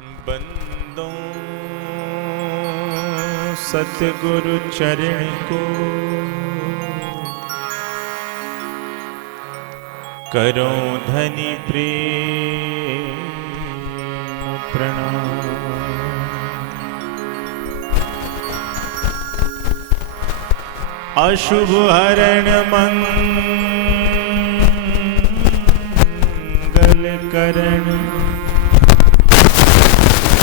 बंदों सतगुरु चरण को करो धनि प्रेम प्रणाम। अशुभ हरण मंगल करण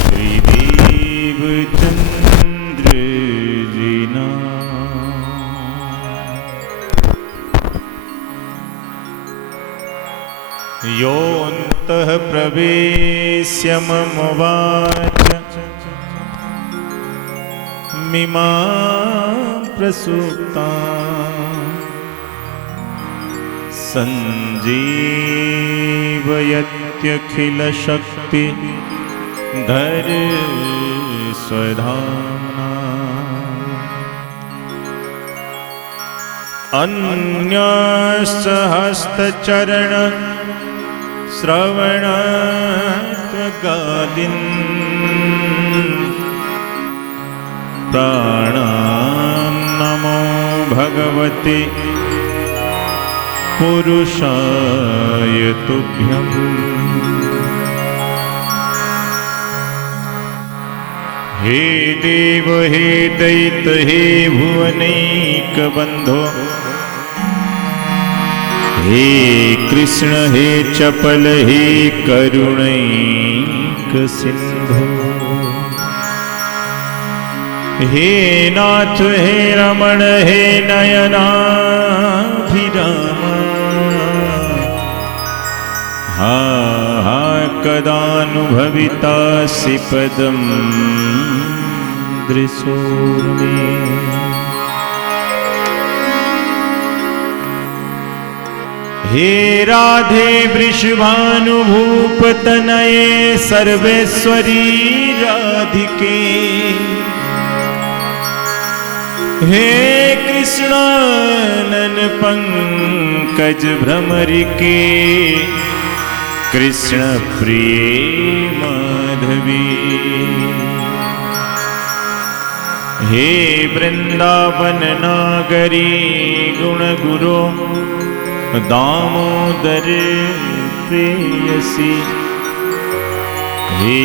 त्रिदेव चंद्र जिना। योऽन्तः प्रवेश्य मम वाच मिमां प्रसूक्तां सञ्जीवयत्यखिलशक्ति धर स्वधाम्ना। अन्यश्च हस्तचरण श्रवणत्वगादीन् प्राणान् नमो भगवते पुरुषाय तुभ्यम्। हे देव हे दैत हे भुवनैकबन्धो हे कृष्ण हे चपल हे करुणैक सिंधु। हे नाथ हे रमण हे नयनाभिराम। हा हा कदानुभवितासि पदं दृशोर्मे। हे राधे वृषभानुभूपतनये सर्वेश्वरी राधिके। हे कृष्णानन पंकज भ्रमरिके कृष्ण प्रिये माधवी। हे वृंदावन नागरी गुणगुरो दामोदर प्रेयसी। हे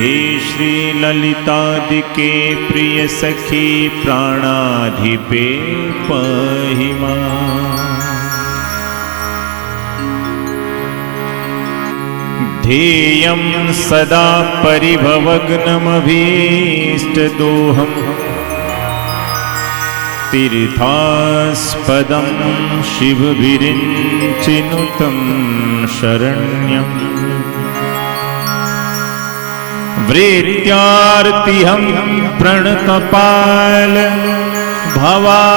हे श्री ललितादिके प्रिय सखी प्राणाधिपे पाहि मां। ध्येयं सदा परिभवग्नमभीष्टदोहम् तीर्थास्पदं शिवविरिञ्चिनुतं शरण्यम्। वृत्यार्तिहं प्रणतपाल भवाब्धिपोतं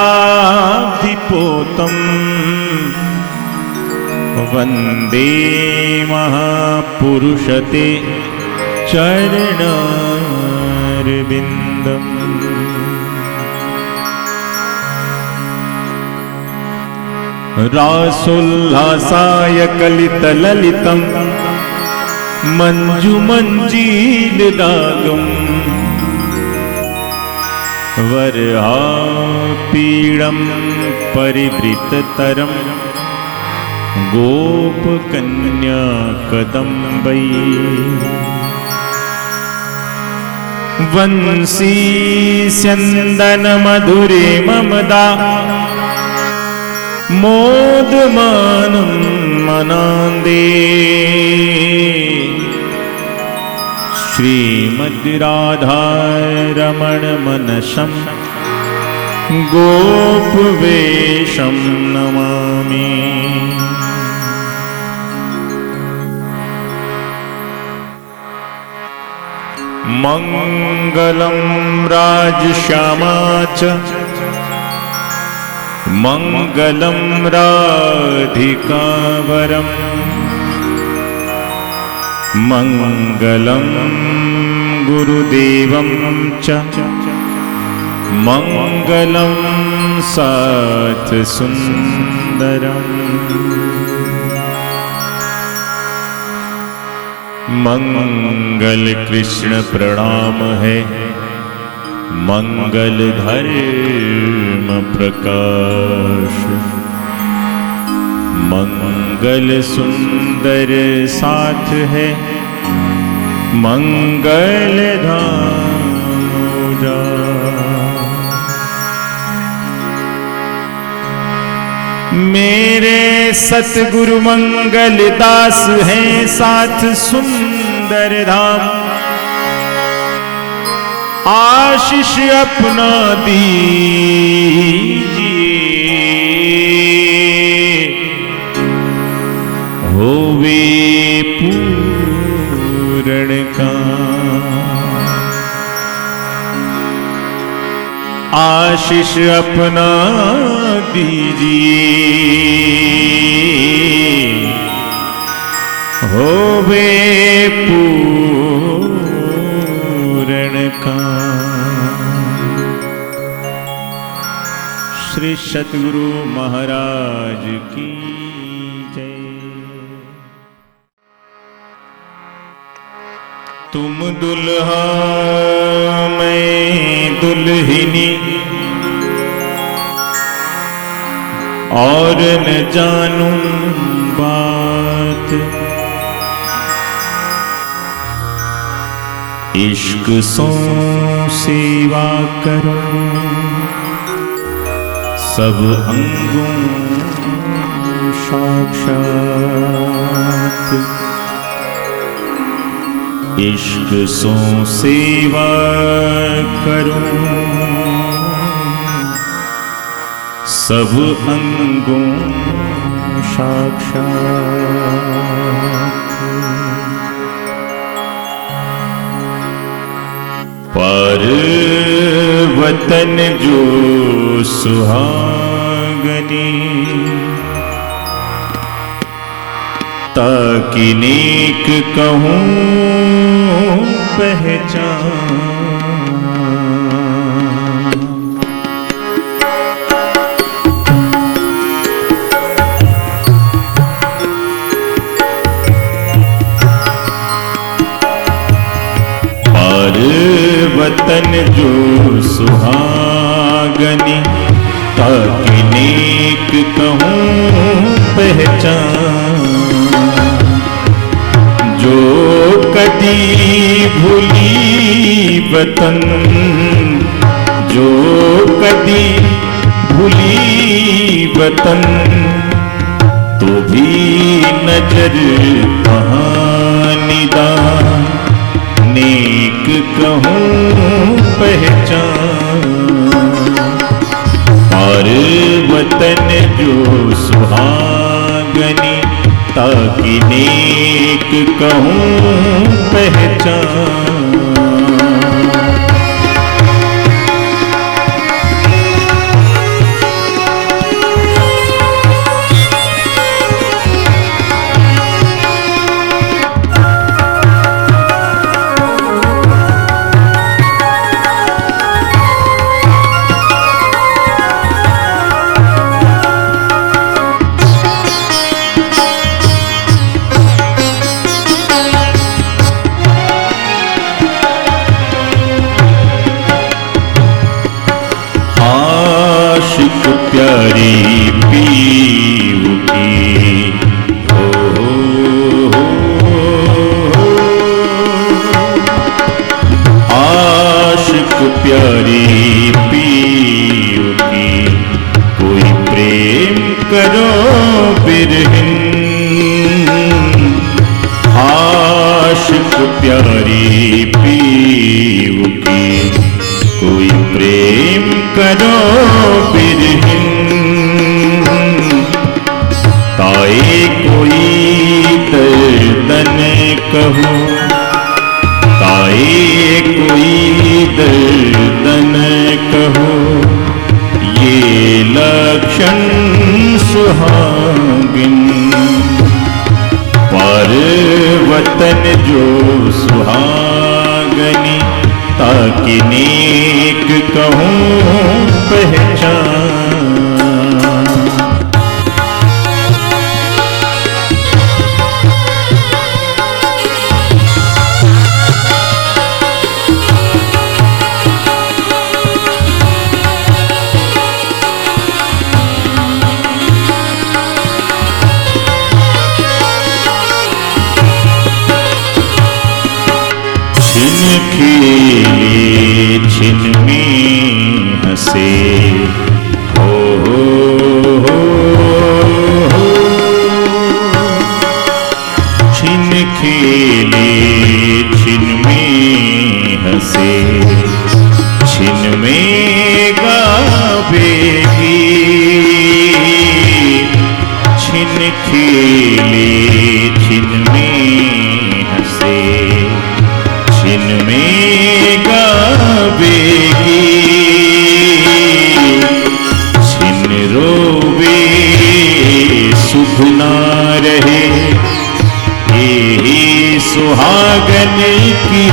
वन्दे महापुरुषते चरणारविन्दम्। रासोल्लासाय कलितललितं मञ्जुमञ्जीलदागम् वरहापीडं परिवृततरं गोपकन्याकदम्बै। वंशी स्यन्दनमधुरे ममदा मोदमानं मनान्दे। श्रीमद्राधारमण मनसं गोपवेशं नमामि। मंगलं राजश्यामा च मंगलं राधिकावरम् मंगलं गुरुदेवं च मंगलं साथ सुंदरम्। मंगल कृष्ण प्रणाम है, मंगल धर्म प्रकाश, मंगल सुंदर साथ है, मंगल धाम जा। मेरे सतगुरु मंगल दास हैं साथ सुंदर धाम, आशीष अपना दीजिए, होवे पूर्ण काम। आशीष अपना दीजिए, होवे पूर्ण काम। श्री सतगुरु महाराज की जय। तुम दुल्हा मैं दुल्हनी, और न जानूं बात, इश्क सो सेवा करो सब अंगों साक्षात। इश्क सो सेवा करो सब अंगों साक्षात। पर वतन जो सुहागनी, ताकि नेक कहूँ पहचान। वतन जो सुहागनी, ताकि नेक कहूँ पहचान। जो कदी भूली वतन, जो कदी भूली वतन, तो भी नजर कहानीदान नेक कहूँ पहचान। और वतन जो सुहागनी, ताकि नेक कहूँ पहचान। प्यारी पीऊ की हो, आशिक प्यारी पीऊ की, कोई प्रेम करो बिरहिन। आशिक प्यारी पीऊ की, कोई प्रेम करो बिरहिन। ताए कोई दर्दन कहो, ताए कोई दर्दन कहो, ये लक्षण सुहागिन। पर वतन जो सुहागनी, ताकि नेक कहूँ पहचान। खेले छिन में हंसे हो छिन खेले छिन में हंसे छिन में गावेगी छिन खेले छिन में हंसे छिन में गावेगी छिन रोवे सुध ना रहे ये सुहागन की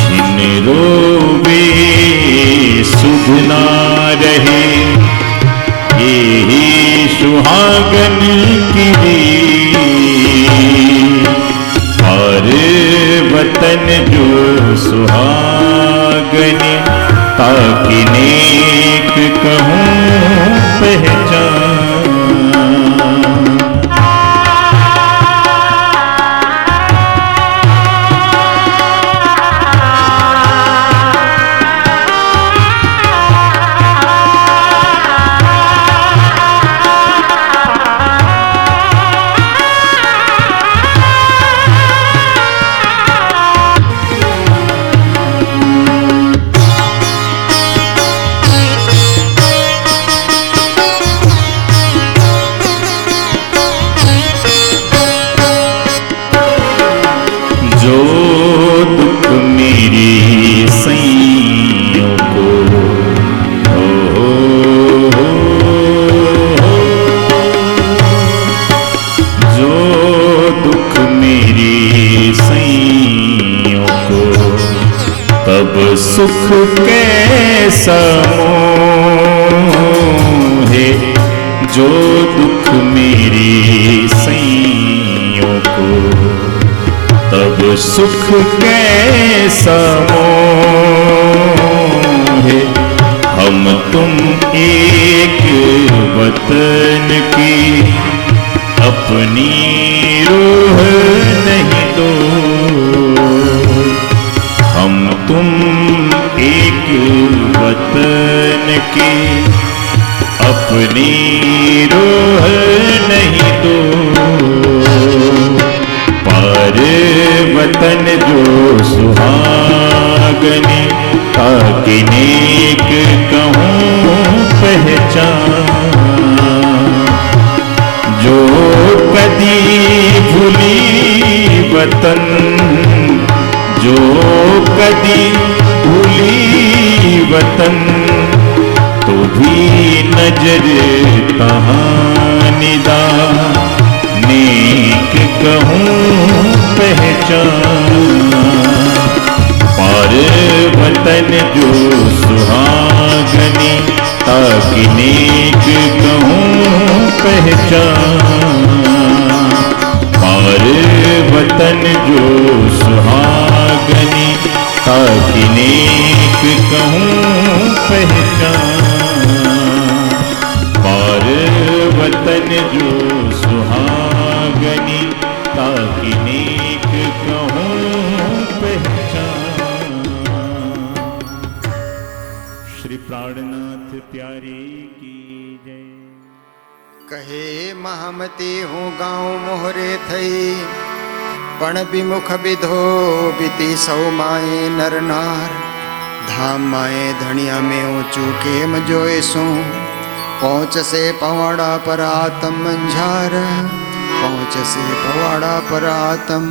छिन रोवे सुध ना रहे ये सुहागन की और वतन जो सुहागन ताकि नेक कहूँ पहचान सुख कैसा मोहे जो दुख मेरी सैयों को तब सुख कैसा मोहे हम तुम एक वतन की अपनी रूह नहीं दो हम तुम एक वतन की अपनी रूह नहीं दो पर वतन जो सुहागने ताकि नेक कहूँ पहचान जो कदी भूली वतन जो कदी भूली वतन तो भी नजर कहानिदा नेक कहूँ पहचान पर वतन जो सुहागनी ताकि नेक कहूँ पहचान पर वतन जो सुहागनी ताकि नेक कहूँ पहचान पर वतन जो सुहागनी ताकि नेक कहूँ पहचान। श्री प्राणनाथ प्यारे की जय। कहे महामती हूँ गाँव मोहरे थई पण विमुख विधो बीती सौ माए नर नार धाम माए धनिया में ऊंचू केम जोएसू पहुँच से पवाड़ा पर आतम मंझार पहुँच से पवाड़ा पर आतम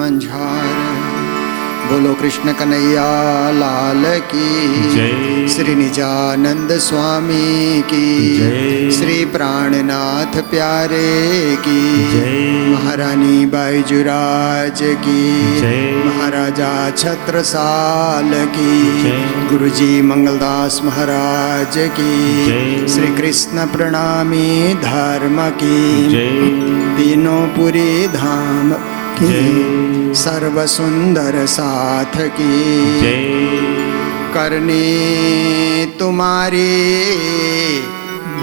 मंझार। बोलो कृष्ण कन्हैया लाल की जय। श्री निजानंद स्वामी की जय। श्री प्राणनाथ प्यारे की जय। महारानी बाईजुराज की जय। महाराजा छत्रसाल की जय। गुरुजी मंगलदास महाराज की जय। श्री कृष्ण प्रणामी धर्म की जय। तीनों पुरी धाम की जय। सर्व सुंदर साथ की जय। करनी तुम्हारी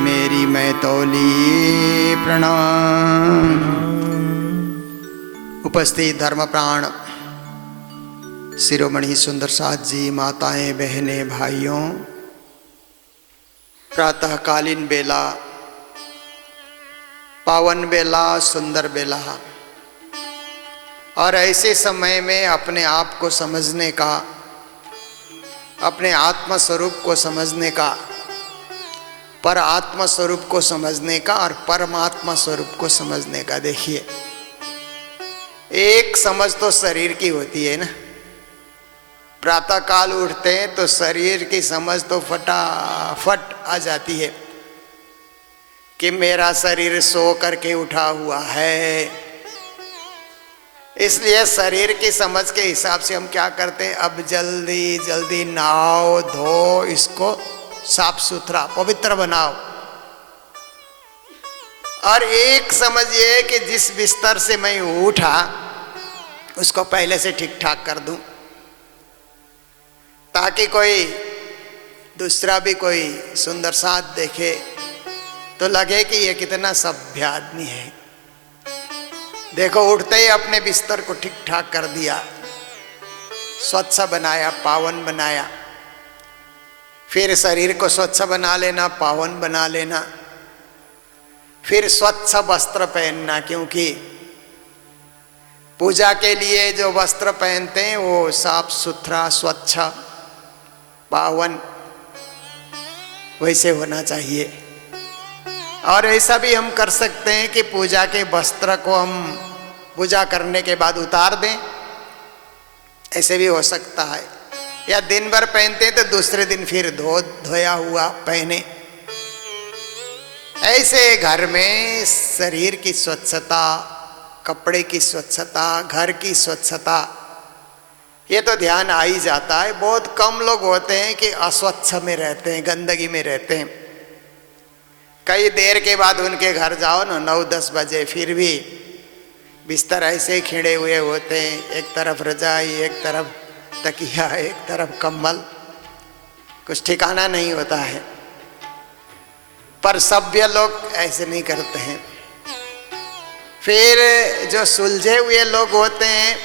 मेरी मैं तौली प्रणाम। उपस्थित धर्म प्राण शिरोमणि सुंदर साथ जी, माताएं, बहनें, भाइयों, प्रातःकालीन बेला, पावन बेला, सुंदर बेला और ऐसे समय में अपने आप को समझने का, अपने आत्म स्वरूप को समझने का, पर आत्म स्वरूप को समझने का और परमात्मा स्वरूप को समझने का। देखिए, एक समझ तो शरीर की होती है ना। प्रातः काल उठते हैं तो शरीर की समझ तो फटाफट आ जाती है कि मेरा शरीर सो करके उठा हुआ है। इसलिए शरीर की समझ के हिसाब से हम क्या करते हैं, अब जल्दी जल्दी नहाओ धो, इसको साफ सुथरा पवित्र बनाओ। और एक समझ ये है कि जिस बिस्तर से मैं उठा उसको पहले से ठीक ठाक कर दूं, ताकि कोई दूसरा भी कोई सुंदर साथ देखे तो लगे कि ये कितना सभ्य आदमी है। देखो, उठते ही अपने बिस्तर को ठीक ठाक कर दिया, स्वच्छ बनाया, पावन बनाया। फिर शरीर को स्वच्छ बना लेना, पावन बना लेना। फिर स्वच्छ वस्त्र पहनना, क्योंकि पूजा के लिए जो वस्त्र पहनते हैं वो साफ सुथरा, स्वच्छ, पावन वैसे होना चाहिए। और ऐसा भी हम कर सकते हैं कि पूजा के वस्त्र को हम पूजा करने के बाद उतार दें, ऐसे भी हो सकता है। या दिन भर पहनते हैं तो दूसरे दिन फिर धोया हुआ पहने। ऐसे घर में शरीर की स्वच्छता, कपड़े की स्वच्छता, घर की स्वच्छता, ये तो ध्यान आ ही जाता है। बहुत कम लोग होते हैं कि अस्वच्छ में रहते हैं, गंदगी में रहते हैं। कई देर के बाद उनके घर जाओ ना, 9-10 बजे, फिर भी बिस्तर ऐसे ही खिंडे हुए होते हैं। एक तरफ रजाई, एक तरफ तकिया, एक तरफ कंबल, कुछ ठिकाना नहीं होता है। पर सभ्य लोग ऐसे नहीं करते हैं। फिर जो सुलझे हुए लोग होते हैं,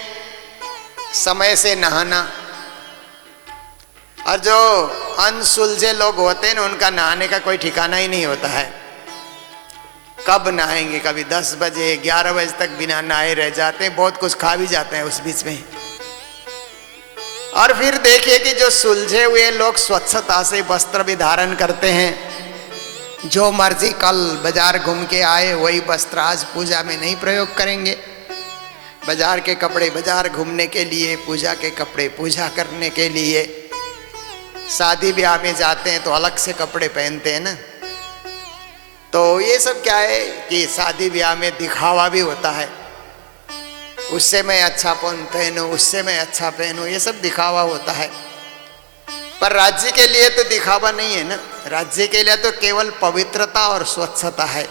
समय से नहाना, और जो अनसुलझे लोग होते हैं ना, उनका नहाने का कोई ठिकाना ही नहीं होता है। कब नहाएंगे, कभी 10 बजे 11 बजे तक बिना नहाए रह जाते हैं, बहुत कुछ खा भी जाते हैं उस बीच में। और फिर देखिए कि जो सुलझे हुए लोग स्वच्छता से वस्त्र भी धारण करते हैं। जो मर्जी कल बाजार घूम के आए वही वस्त्र आज पूजा में नहीं प्रयोग करेंगे। बाजार के कपड़े बाजार घूमने के लिए, पूजा के कपड़े पूजा करने के लिए। शादी ब्याह में जाते हैं तो अलग से कपड़े पहनते हैं ना। तो ये सब क्या है कि शादी ब्याह में दिखावा भी होता है। उससे मैं अच्छा पहनूं, उससे मैं अच्छा पहनूं, ये सब दिखावा होता है। पर राज्य के लिए तो दिखावा नहीं है ना। राज्य के लिए तो केवल पवित्रता और स्वच्छता है।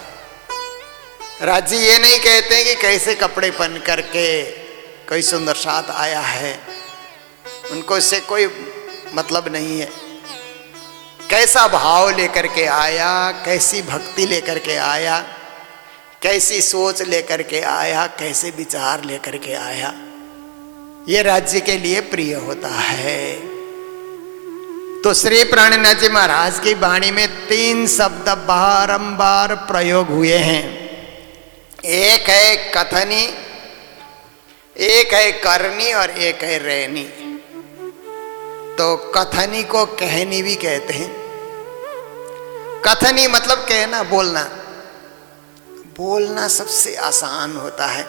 राज्य ये नहीं कहते हैं कि कैसे कपड़े पहन करके कोई सुंदर साथ आया है, उनको इससे कोई मतलब नहीं है। कैसा भाव लेकर के आया, कैसी भक्ति लेकर के आया, कैसी सोच लेकर के आया, कैसे विचार लेकर के आया, ये राज्य के लिए प्रिय होता है। तो श्री प्राणनाथ जी महाराज की वाणी में 3 शब्द बारंबार प्रयोग हुए हैं। एक है कथनी, एक है करनी और एक है रहनी। तो कथनी को कहनी भी कहते हैं। कथनी मतलब कहना, बोलना। बोलना सबसे आसान होता है,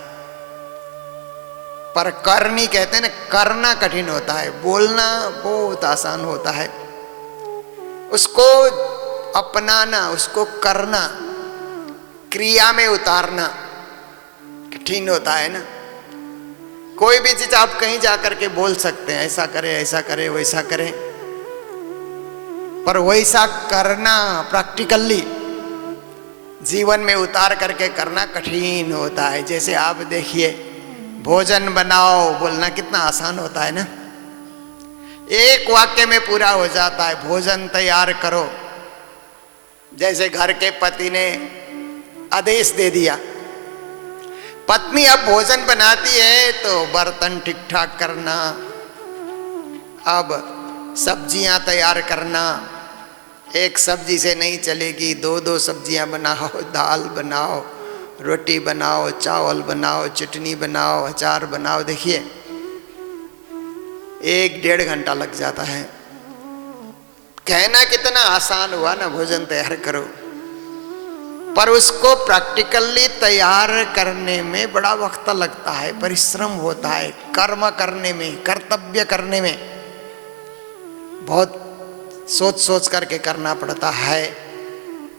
पर करनी कहते हैं ना, करना कठिन होता है। बोलना बहुत आसान होता है, उसको अपनाना, उसको करना, क्रिया में उतारना कठिन होता है ना। कोई भी चीज आप कहीं जाकर के बोल सकते हैं, ऐसा करें, ऐसा करें, वैसा करें, पर वैसा करना प्रैक्टिकली जीवन में उतार करके करना कठिन होता है। जैसे आप देखिए, भोजन बनाओ बोलना कितना आसान होता है ना। एक वाक्य में पूरा हो जाता है, भोजन तैयार करो। जैसे घर के पति ने आदेश दे दिया, पत्नी अब भोजन बनाती है तो बर्तन ठीक ठाक करना, अब सब्जियां तैयार करना, एक सब्जी से नहीं चलेगी, दो दो सब्जियां बनाओ, दाल बनाओ, रोटी बनाओ, चावल बनाओ, चटनी बनाओ, अचार बनाओ। देखिए 1-1.5 घंटा लग जाता है। कहना कितना आसान हुआ ना, भोजन तैयार करो, पर उसको प्रैक्टिकली तैयार करने में बड़ा वक्त लगता है, परिश्रम होता है, कर्म करने में, कर्तव्य करने में बहुत सोच सोच करके करना पड़ता है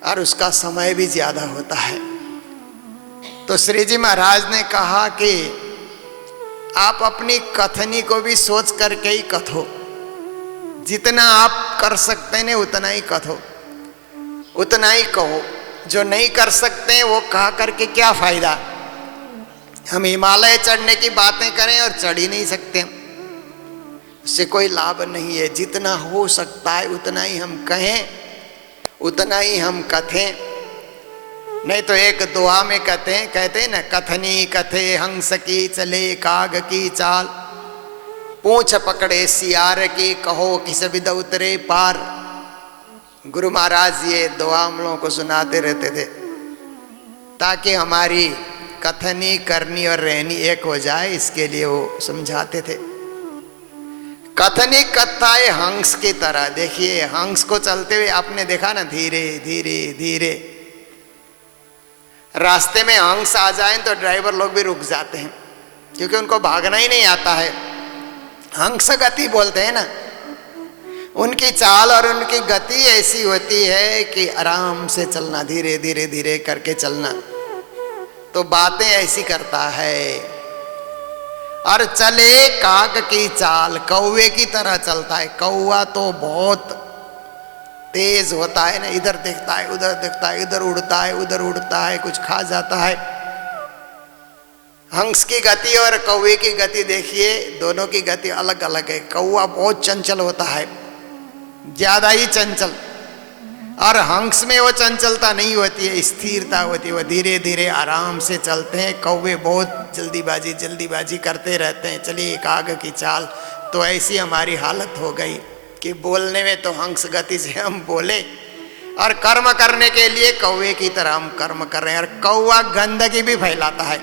और उसका समय भी ज्यादा होता है। तो श्री जी महाराज ने कहा कि आप अपनी कथनी को भी सोच करके ही कथो, जितना आप कर सकते हैं उतना ही कथो, उतना ही कहो। जो नहीं कर सकते वो कहा करके क्या फायदा। हम हिमालय चढ़ने की बातें करें और चढ़ ही नहीं सकते, उससे कोई लाभ नहीं है। जितना हो सकता है उतना ही हम कहें, उतना ही हम कथें। नहीं तो एक दुआ में कहते हैं ना, कथनी कथे हंस की चले काग की चाल, पूंछ पकड़े सियार की कहो किस विद उतरे पार। गुरु महाराज ये दुआ हम लोगों को सुनाते रहते थे ताकि हमारी कथनी करनी और रहनी एक हो जाए, इसके लिए वो समझाते थे। कथनी कथाए हंस की तरह। देखिए हंस को चलते हुए आपने देखा ना, धीरे धीरे धीरे। रास्ते में हंस आ जाएं तो ड्राइवर लोग भी रुक जाते हैं क्योंकि उनको भागना ही नहीं आता है। हंस गति बोलते हैं ना, उनकी चाल और उनकी गति ऐसी होती है कि आराम से चलना, धीरे धीरे धीरे करके चलना। तो बातें ऐसी करता है। और चले काग की चाल, कौवे की तरह चलता है। कौवा तो बहुत तेज होता है ना, इधर देखता है उधर देखता है, इधर उड़ता है उधर उड़ता है, कुछ खा जाता है। हंस की गति और कौवे की गति देखिए, दोनों की गति अलग अलग है। कौवा बहुत चंचल होता है, ज्यादा ही चंचल, और हंस में वो चंचलता नहीं होती है, स्थिरता होती है। वो धीरे धीरे आराम से चलते हैं। कौवे बहुत जल्दीबाजी करते रहते हैं, चलिए काग की चाल। तो ऐसी हमारी हालत हो गई कि बोलने में तो हंस गति से हम बोले और कर्म करने के लिए कौवे की तरह हम कर्म कर रहे हैं। और कौवा गंदगी भी फैलाता है,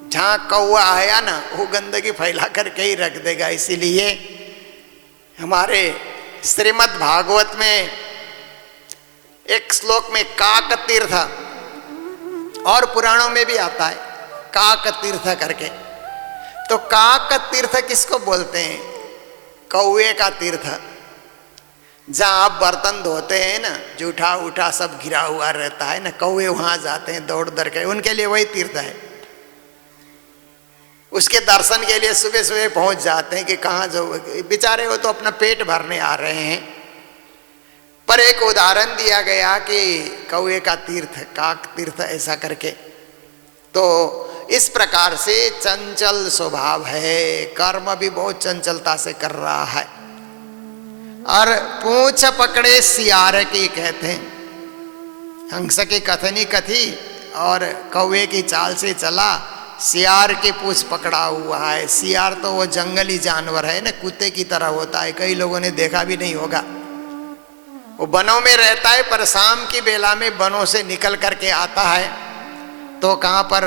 जहाँ कौवा आया ना वो गंदगी फैला करके ही रख देगा। इसीलिए हमारे श्रीमद् भागवत में एक श्लोक में काक तीर्थ, और पुराणों में भी आता है काक तीर्थ करके। तो काक तीर्थ किसको बोलते हैं? कौवे का तीर्थ। जहाँ आप बर्तन धोते हैं ना, जूठा उठा सब घिरा हुआ रहता है ना, कौवे वहां जाते हैं दौड़ दौड़ के, उनके लिए वही तीर्थ है। उसके दर्शन के लिए सुबह सुबह पहुंच जाते हैं कि कहाँ जो बेचारे वो तो अपना पेट भरने आ रहे हैं। पर एक उदाहरण दिया गया कि कौवे का तीर्थ, काक तीर्थ ऐसा करके। तो इस प्रकार से चंचल स्वभाव है, कर्म भी बहुत चंचलता से कर रहा है। और पूंछ पकड़े सियार की कहते हैं, हंस की कथनी कथी और कौवे की चाल से चला, सियार की पूंछ पकड़ा हुआ है। सियार तो वो जंगली जानवर है ना, कुत्ते की तरह होता है, कई लोगों ने देखा भी नहीं होगा। वो बनों में रहता है, पर शाम की बेला में बनों से निकल करके आता है तो कहाँ पर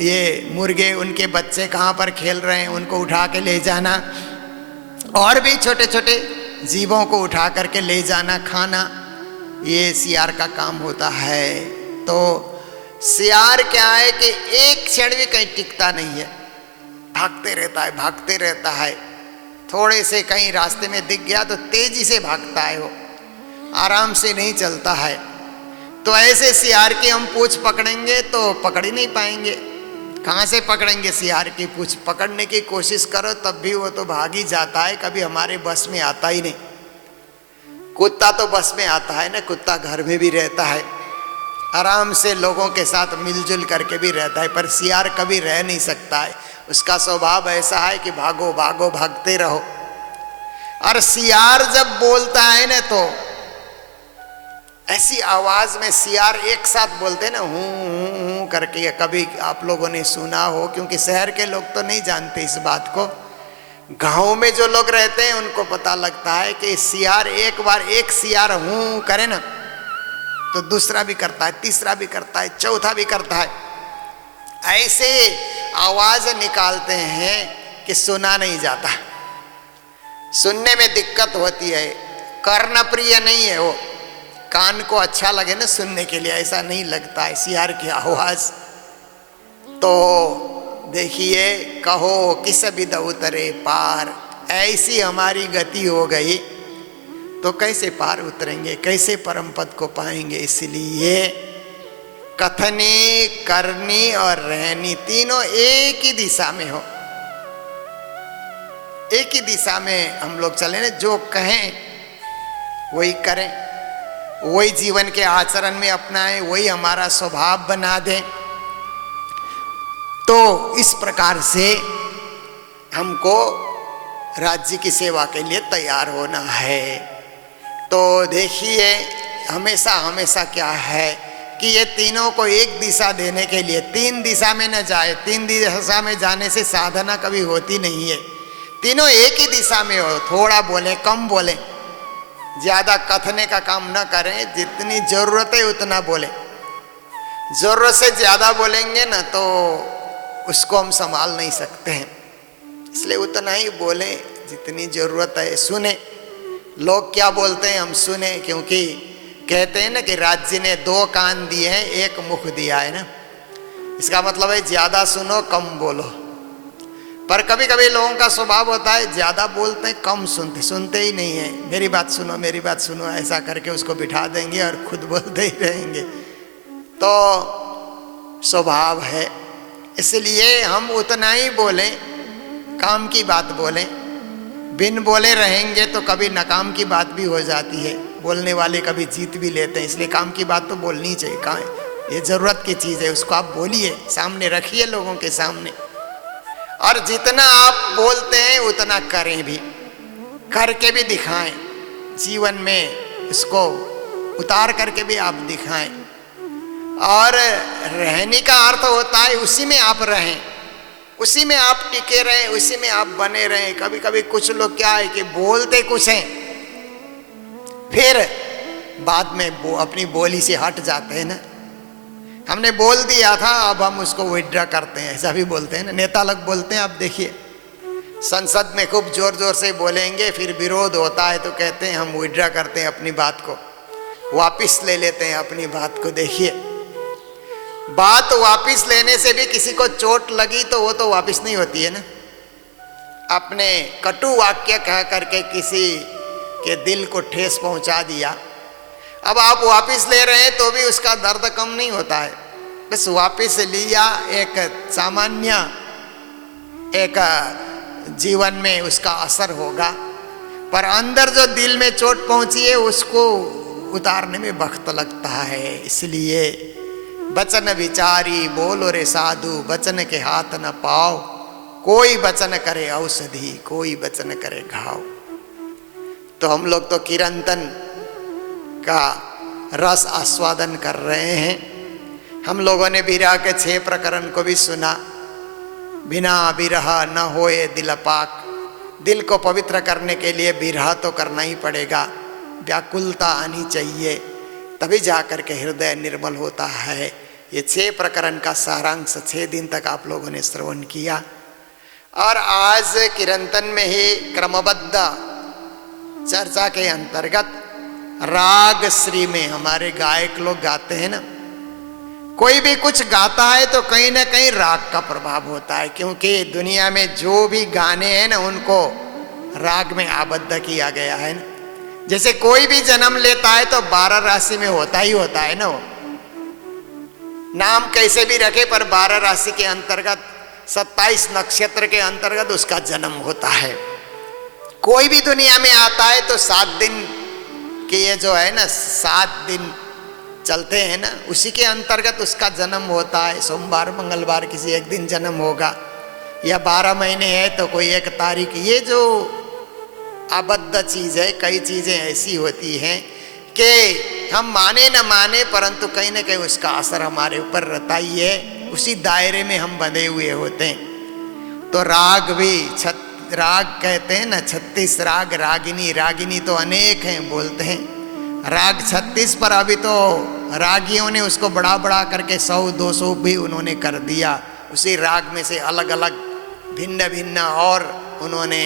ये मुर्गे, उनके बच्चे कहाँ पर खेल रहे हैं उनको उठा के ले जाना, और भी छोटे छोटे जीवों को उठा करके ले जाना, खाना, ये सियार का काम होता है। तो सियार क्या है कि एक क्षण भी कहीं टिकता नहीं है, भागते रहता है। थोड़े से कहीं रास्ते में दिख गया तो तेजी से भागता है, वो आराम से नहीं चलता है। तो ऐसे सियार की हम पूंछ पकड़ेंगे तो पकड़ ही नहीं पाएंगे। कहाँ से पकड़ेंगे सियार की पूंछ? पकड़ने की कोशिश करो तब भी वो तो भाग ही जाता है, कभी हमारे बस में आता ही नहीं। कुत्ता तो बस में आता है ना, कुत्ता घर में भी रहता है, आराम से लोगों के साथ मिलजुल करके भी रहता है, पर सियार कभी रह नहीं सकता है। उसका स्वभाव ऐसा है कि भागो भागो भागते रहो। और सियार जब बोलता है ना तो ऐसी आवाज में सियार एक साथ बोलते हैं ना, हूं करके। कभी आप लोगों ने सुना हो, क्योंकि शहर के लोग तो नहीं जानते इस बात को, गांव में जो लोग रहते हैं उनको पता लगता है कि सियार एक बार एक सियार हूं करे ना तो दूसरा भी करता है, तीसरा भी करता है, चौथा भी करता है। ऐसे आवाज निकालते हैं कि सुना नहीं जाता, सुनने में दिक्कत होती है। कर्ण प्रिय नहीं है वो, कान को अच्छा लगे ना सुनने के लिए, ऐसा नहीं लगता है सियार की आवाज। तो देखिए, कहो किस बिद उतरे पार, ऐसी हमारी गति हो गई तो कैसे पार उतरेंगे, कैसे परम पद को पाएंगे। इसलिए कथनी, करनी और रहनी तीनों एक ही दिशा में हो, एक ही दिशा में हम लोग चले ना। जो कहें वही करें, वही जीवन के आचरण में अपनाएं, वही हमारा स्वभाव बना दें। तो इस प्रकार से हमको राज्य की सेवा के लिए तैयार होना है। तो देखिए, हमेशा हमेशा क्या है कि ये तीनों को एक दिशा देने के लिए तीन दिशा में न जाए। तीन दिशा में जाने से साधना कभी होती नहीं है। तीनों एक ही दिशा में हो, थोड़ा बोले, कम बोले, ज्यादा कथने का काम न करें, जितनी जरूरत है उतना बोले। जरूरत से ज्यादा बोलेंगे ना तो उसको हम संभाल नहीं सकते हैं, इसलिए उतना ही बोले जितनी जरूरत है। सुने लोग क्या बोलते हैं हम सुने, क्योंकि कहते हैं ना कि राज्य ने दो कान दिए हैं एक मुख दिया है ना। इसका मतलब है ज्यादा सुनो कम बोलो। पर कभी कभी लोगों का स्वभाव होता है ज्यादा बोलते हैं कम सुनते, सुनते ही नहीं है। मेरी बात सुनो, मेरी बात सुनो, ऐसा करके उसको बिठा देंगे और खुद बोलते ही रहेंगे। तो स्वभाव है, इसलिए हम उतना ही बोलें, काम की बात बोलें। बिन बोले रहेंगे तो कभी नाकाम की बात भी हो जाती है, बोलने वाले कभी जीत भी लेते हैं। इसलिए काम की बात तो बोलनी चाहिए। कहाँ ये जरूरत की चीज़ है, उसको आप बोलिए, सामने रखिए लोगों के सामने। और जितना आप बोलते हैं उतना करें भी, करके भी दिखाएं, जीवन में उसको उतार करके भी आप दिखाएं। और रहने का अर्थ होता है उसी में आप रहें, उसी में आप टिके रहें, उसी में आप बने रहें। कभी कभी कुछ लोग क्या है कि बोलते कुछ हैं, फिर बाद में अपनी बोली से हट जाते हैं ना। हमने बोल दिया था, अब हम उसको विड्रॉ करते हैं, ऐसा भी बोलते हैं ना। नेता लोग बोलते हैं, आप देखिए संसद में खूब जोर जोर से बोलेंगे, फिर विरोध होता है तो कहते हैं हम विड्रॉ करते हैं, अपनी बात को वापिस ले लेते हैं अपनी बात को। देखिए, बात वापिस लेने से भी किसी को चोट लगी तो वो तो वापिस नहीं होती है ना। अपने कटु वाक्य कह करके किसी के दिल को ठेस पहुंचा दिया, अब आप वापिस ले रहे हैं तो भी उसका दर्द कम नहीं होता है। बस वापिस लिया, एक सामान्य एक जीवन में उसका असर होगा, पर अंदर जो दिल में चोट पहुंची है उसको उतारने में वक्त लगता है। इसलिए बचन विचारी बोलो रे साधु, बचन के हाथ न पाओ, कोई बचन करे औषधि, कोई बचन करे घाव। तो हम लोग तो किरंतन का रस आस्वादन कर रहे हैं। हम लोगों ने विरह के 6 प्रकरण को भी सुना। बिना विरह न होए दिल पाक, दिल को पवित्र करने के लिए विरह तो करना ही पड़ेगा, व्याकुलता आनी चाहिए, तभी जाकर के हृदय निर्मल होता है। ये 6 प्रकरण का सारांश 6 दिन तक आप लोगों ने श्रवण किया। और आज किरंतन में ही क्रमबद्ध चर्चा के अंतर्गत राग श्री में हमारे गायक लोग गाते हैं ना, कोई भी कुछ गाता है तो कहीं ना कहीं राग का प्रभाव होता है, क्योंकि दुनिया में जो भी गाने हैं ना उनको राग में आबद्ध किया गया है ना। जैसे कोई भी जन्म लेता है तो 12 राशि में होता ही होता है ना। वो नाम कैसे भी रखे पर 12 राशि के अंतर्गत 27 नक्षत्र के अंतर्गत उसका जन्म होता है। कोई भी दुनिया में आता है तो 7 दिन के ये जो है ना 7 दिन चलते हैं ना, उसी के अंतर्गत उसका जन्म होता है। सोमवार मंगलवार किसी एक दिन जन्म होगा, या 12 महीने है तो कोई एक तारीख। ये जो आबद्ध चीज़ है, कई चीज़ें ऐसी होती हैं कि हम माने न माने परंतु कहीं ना कहीं उसका असर हमारे ऊपर रहता ही है, उसी दायरे में हम बंधे हुए होते हैं। तो राग भी राग कहते हैं ना, 36 राग, रागिनी, रागिनी तो अनेक हैं बोलते हैं, राग 36, पर अभी तो रागियों ने उसको बढ़ा बढ़ा करके 100-200 भी उन्होंने कर दिया। उसी राग में से अलग अलग भिन्न भिन्न और उन्होंने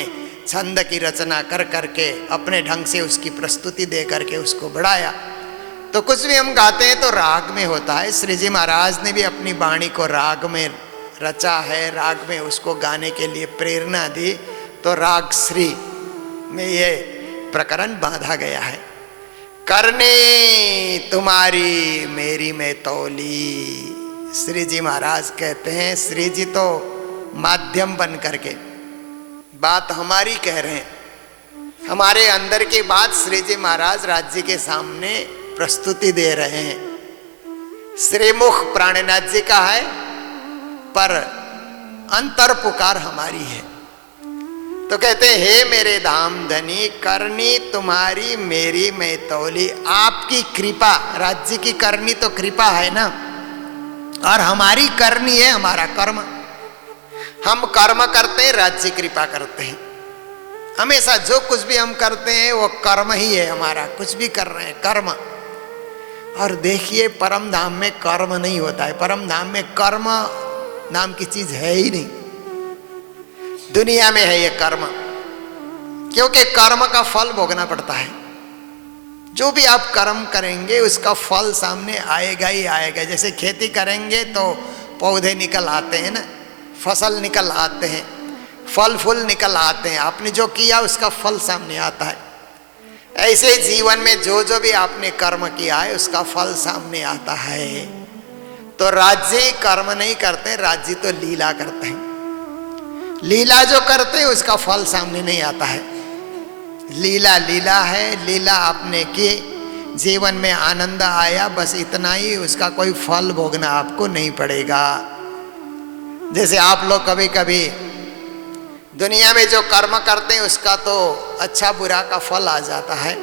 छंद की रचना कर करके अपने ढंग से उसकी प्रस्तुति दे करके उसको बढ़ाया। तो कुछ भी हम गाते हैं तो राग में होता है। श्री जी महाराज ने भी अपनी वाणी को राग में रचा है, राग में उसको गाने के लिए प्रेरणा दी, तो राग श्री में ये प्रकरण बांधा गया है। करने तुम्हारी मेरी में तौली, श्री जी महाराज कहते हैं, श्री जी तो माध्यम बन करके बात हमारी कह रहे हैं, हमारे अंदर की बात श्री जी महाराज राज्य के सामने प्रस्तुति दे रहे हैं। श्रीमुख प्राणनाथ जी का है, पर अंतर पुकार हमारी है। तो कहते हैं, हे मेरे धाम धनी, करनी तुम्हारी मेरी मैं तौली। आपकी कृपा, राज्य की करनी तो कृपा है ना, और हमारी करनी है हमारा कर्म। हम कर्म करते हैं, राज्य कृपा करते हैं। हमेशा जो कुछ भी हम करते हैं वो कर्म ही है हमारा, कुछ भी कर रहे हैं कर्म। और देखिए परम धाम में कर्म नहीं होता है, परम धाम में कर्म नाम की चीज है ही नहीं। दुनिया में है ये कर्म, क्योंकि कर्म का फल भोगना पड़ता है। जो भी आप कर्म करेंगे उसका फल सामने आएगा ही आएगा। जैसे खेती करेंगे तो पौधे निकल आते हैं ना, फसल निकल आते हैं, फल फूल निकल आते हैं, आपने जो किया उसका फल सामने आता है। ऐसे जीवन में जो जो भी आपने कर्म किया है उसका फल सामने आता है। तो राज्य कर्म नहीं करते, राज्य तो लीला करते हैं। लीला जो करते हैं उसका फल सामने नहीं आता है। लीला लीला है, लीला आपने की, जीवन में आनंद आया, बस इतना ही, उसका कोई फल भोगना आपको नहीं पड़ेगा। जैसे आप लोग कभी कभी दुनिया में जो कर्म करते हैं उसका तो अच्छा बुरा का फल आ जाता है,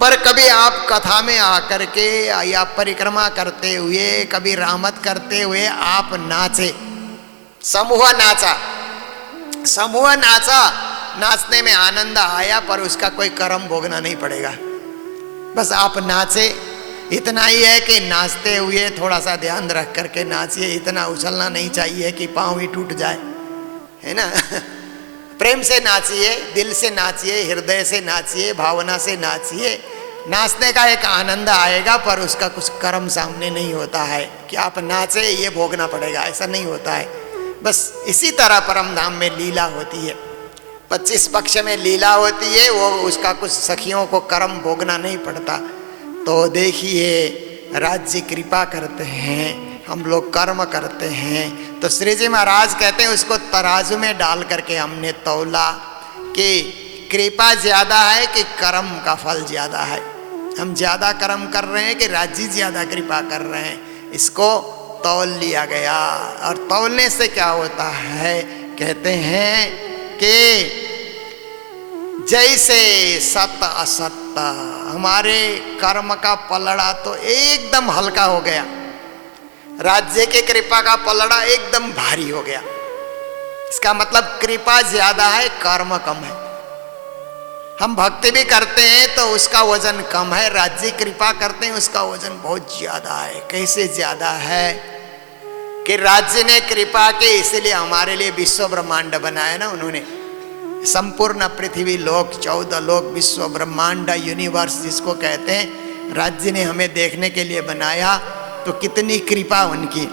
पर कभी आप कथा में आकर के या परिक्रमा करते हुए, कभी रामत करते हुए आप नाचे, समूह नाचा, समूह नाचा, नाचने में आनंद आया, पर उसका कोई कर्म भोगना नहीं पड़ेगा। बस आप नाचे, इतना ही है कि नाचते हुए थोड़ा सा ध्यान रख करके नाचिए, इतना उछलना नहीं चाहिए कि पाँव ही टूट जाए, है ना। प्रेम से नाचिए, दिल से नाचिए, हृदय से नाचिए, भावना से नाचिए। नाचने का एक आनंद आएगा, पर उसका कुछ कर्म सामने नहीं होता है कि आप नाचे ये भोगना पड़ेगा, ऐसा नहीं होता है। बस इसी तरह परम धाम में लीला होती है, 25 पक्ष में लीला होती है, वो उसका कुछ सखियों को कर्म भोगना नहीं पड़ता। तो देखिए राज्य कृपा करते हैं, हम लोग कर्म करते हैं। तो श्री जी महाराज कहते हैं उसको तराजू में डाल करके हमने तौला कि कृपा ज्यादा है कि कर्म का फल ज्यादा है। हम ज्यादा कर्म कर रहे हैं कि राज्य ज्यादा कृपा कर रहे हैं, इसको तौल लिया गया। और तौलने से क्या होता है, कहते हैं कि जैसे सत असत, हमारे कर्म का पलड़ा तो एकदम हल्का हो गया, राज्य के कृपा का पलड़ा एकदम भारी हो गया। इसका मतलब कृपा ज्यादा है, कर्म कम है। हम भक्ति भी करते हैं तो उसका वजन कम है, राज्य कृपा करते हैं उसका वजन बहुत ज्यादा है। कैसे ज्यादा है कि राज्य ने कृपा की, इसलिए हमारे लिए विश्व ब्रह्मांड बनाया ना उन्होंने। संपूर्ण पृथ्वी लोक, 14 लोक, विश्व ब्रह्मांड, यूनिवर्स जिसको कहते हैं, राज्य ने हमें देखने के लिए बनाया। तो कितनी कृपा उनकी।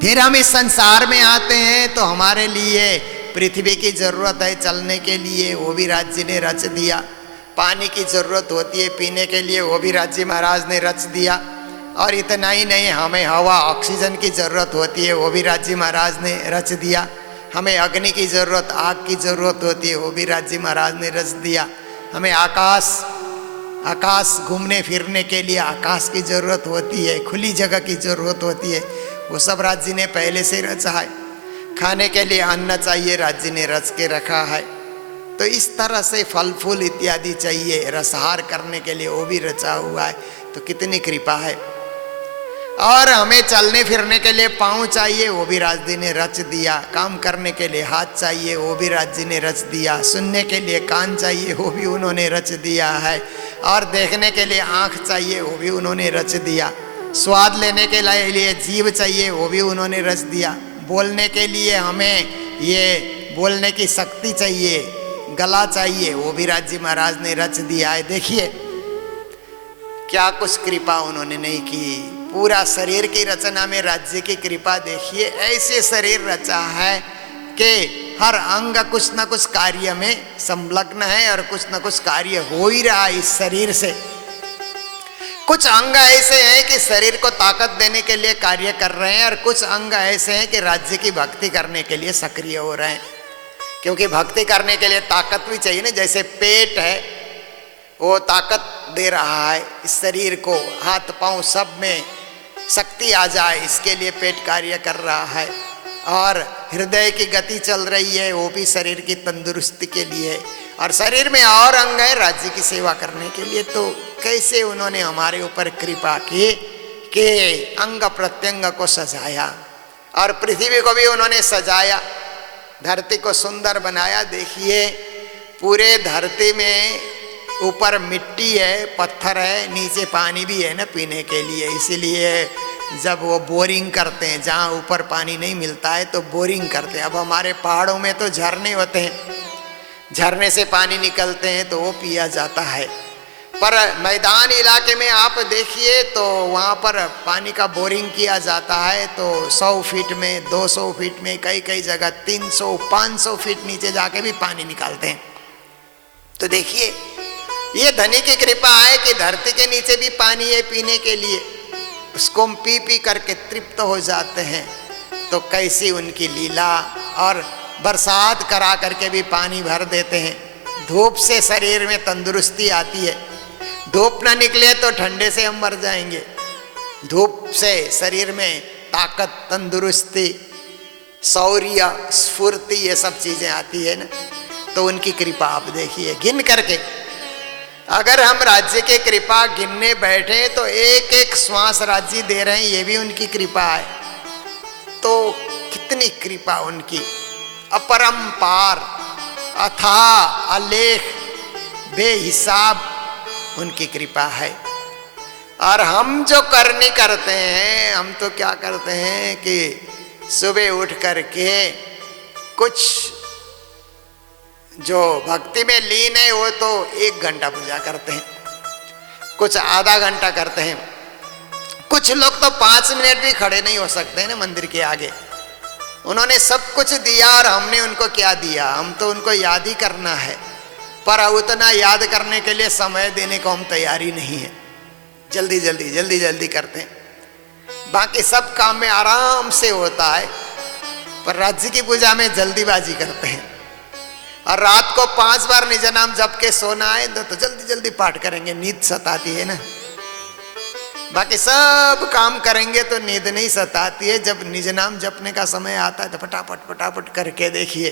फिर हम इस संसार में आते हैं तो हमारे लिए पृथ्वी की जरूरत है चलने के लिए, वो भी राज्य ने रच दिया। पानी की जरूरत होती है पीने के लिए, वो भी राज्य महाराज ने रच दिया। और इतना ही नहीं, हमें हवा ऑक्सीजन की जरूरत होती है, वो भी राज्य महाराज ने रच दिया। हमें अग्नि की जरूरत, आग की जरूरत होती है, वो भी राज्य महाराज ने रच दिया। हमें आकाश घूमने फिरने के लिए आकाश की जरूरत होती है, खुली जगह की जरूरत होती है, वो सब राज्य ने पहले से रचा है। खाने के लिए अन्न चाहिए, राज्य ने रच के रखा है। तो इस तरह से फल फूल इत्यादि चाहिए, रसहार करने के लिए वो भी रचा हुआ है। तो कितनी कृपा है। और हमें चलने फिरने के लिए पाँव चाहिए, वो भी राज जी ने रच दिया। काम करने के लिए हाथ चाहिए, वो भी राज जी ने रच दिया। सुनने के लिए कान चाहिए, वो भी उन्होंने रच दिया है। और देखने के लिए आँख चाहिए, वो भी उन्होंने रच दिया। स्वाद लेने के लिए जीभ चाहिए, वो भी उन्होंने रच दिया। बोलने के लिए हमें ये बोलने की शक्ति चाहिए, गला चाहिए, वो भी राज जी महाराज ने रच दिया है। देखिए क्या कुछ कृपा उन्होंने नहीं की। पूरा शरीर की रचना में राज्य की कृपा देखिए। ऐसे शरीर रचा है कि हर अंग कुछ न कुछ कार्य में संलग्न है और कुछ न कुछ कार्य हो ही रहा है इस शरीर से। कुछ अंग ऐसे हैं कि शरीर को ताकत देने के लिए कार्य कर रहे हैं और कुछ अंग ऐसे हैं कि राज्य की भक्ति करने के लिए सक्रिय हो रहे हैं। क्योंकि भक्ति करने के लिए ताकत भी चाहिए ना। जैसे पेट है, वो ताकत दे रहा है इस शरीर को, हाथ पांव सब में शक्ति आ जाए इसके लिए पेट कार्य कर रहा है। और हृदय की गति चल रही है, वो भी शरीर की तंदुरुस्ती के लिए। और शरीर में और अंग है राज्य की सेवा करने के लिए। तो कैसे उन्होंने हमारे ऊपर कृपा की कि अंग प्रत्यंग को सजाया और पृथ्वी को भी उन्होंने सजाया, धरती को सुंदर बनाया। देखिए पूरे धरती में ऊपर मिट्टी है, पत्थर है, नीचे पानी भी है ना पीने के लिए। इसीलिए जब वो बोरिंग करते हैं, जहाँ ऊपर पानी नहीं मिलता है तो बोरिंग करते हैं। अब हमारे पहाड़ों में तो झरने होते हैं, झरने से पानी निकलते हैं तो वो पिया जाता है। पर मैदान इलाके में आप देखिए तो वहाँ पर पानी का बोरिंग किया जाता है। तो 100 फीट में, 200 फीट में, कई कई जगह 300 500 फीट नीचे जाके भी पानी निकालते हैं। तो देखिए ये धनी की कृपा है कि धरती के नीचे भी पानी है पीने के लिए, उसको हम पी पी करके तृप्त हो जाते हैं। तो कैसी उनकी लीला। और बरसात करा करके भी पानी भर देते हैं। धूप से शरीर में तंदुरुस्ती आती है, धूप ना निकले तो ठंडे से हम मर जाएंगे। धूप से शरीर में ताकत, तंदुरुस्ती, शौर्य, स्फूर्ति, ये सब चीजें आती है ना। तो उनकी कृपा आप देखिए गिन करके। अगर हम राज्य के कृपा गिनने बैठे तो एक एक श्वास राज्य दे रहे हैं, ये भी उनकी कृपा है। तो कितनी कृपा उनकी, अपरंपार, अथाह, अलेख, बेहिसाब उनकी कृपा है। और हम जो करनी करते हैं, हम तो क्या करते हैं कि सुबह उठ करके कुछ जो भक्ति में लीन है वो तो 1 घंटा पूजा करते हैं, कुछ आधा घंटा करते हैं। कुछ लोग तो 5 मिनट भी खड़े नहीं हो सकते हैं ना मंदिर के आगे। उन्होंने सब कुछ दिया और हमने उनको क्या दिया, हम तो उनको याद ही करना है। पर उतना याद करने के लिए समय देने को हम तैयारी नहीं है। जल्दी जल्दी जल्दी जल्दी करते हैं। बाकी सब काम में आराम से होता है, पर राज्य की पूजा में जल्दीबाजी करते हैं। और रात को 5 बार निज नाम जप के सोना है तो जल्दी जल्दी पाठ करेंगे, नींद सताती है ना। बाकी सब काम करेंगे तो नींद नहीं सताती है। जब निज नाम जपने का समय आता है तो फटाफट फटाफट करके देखिए।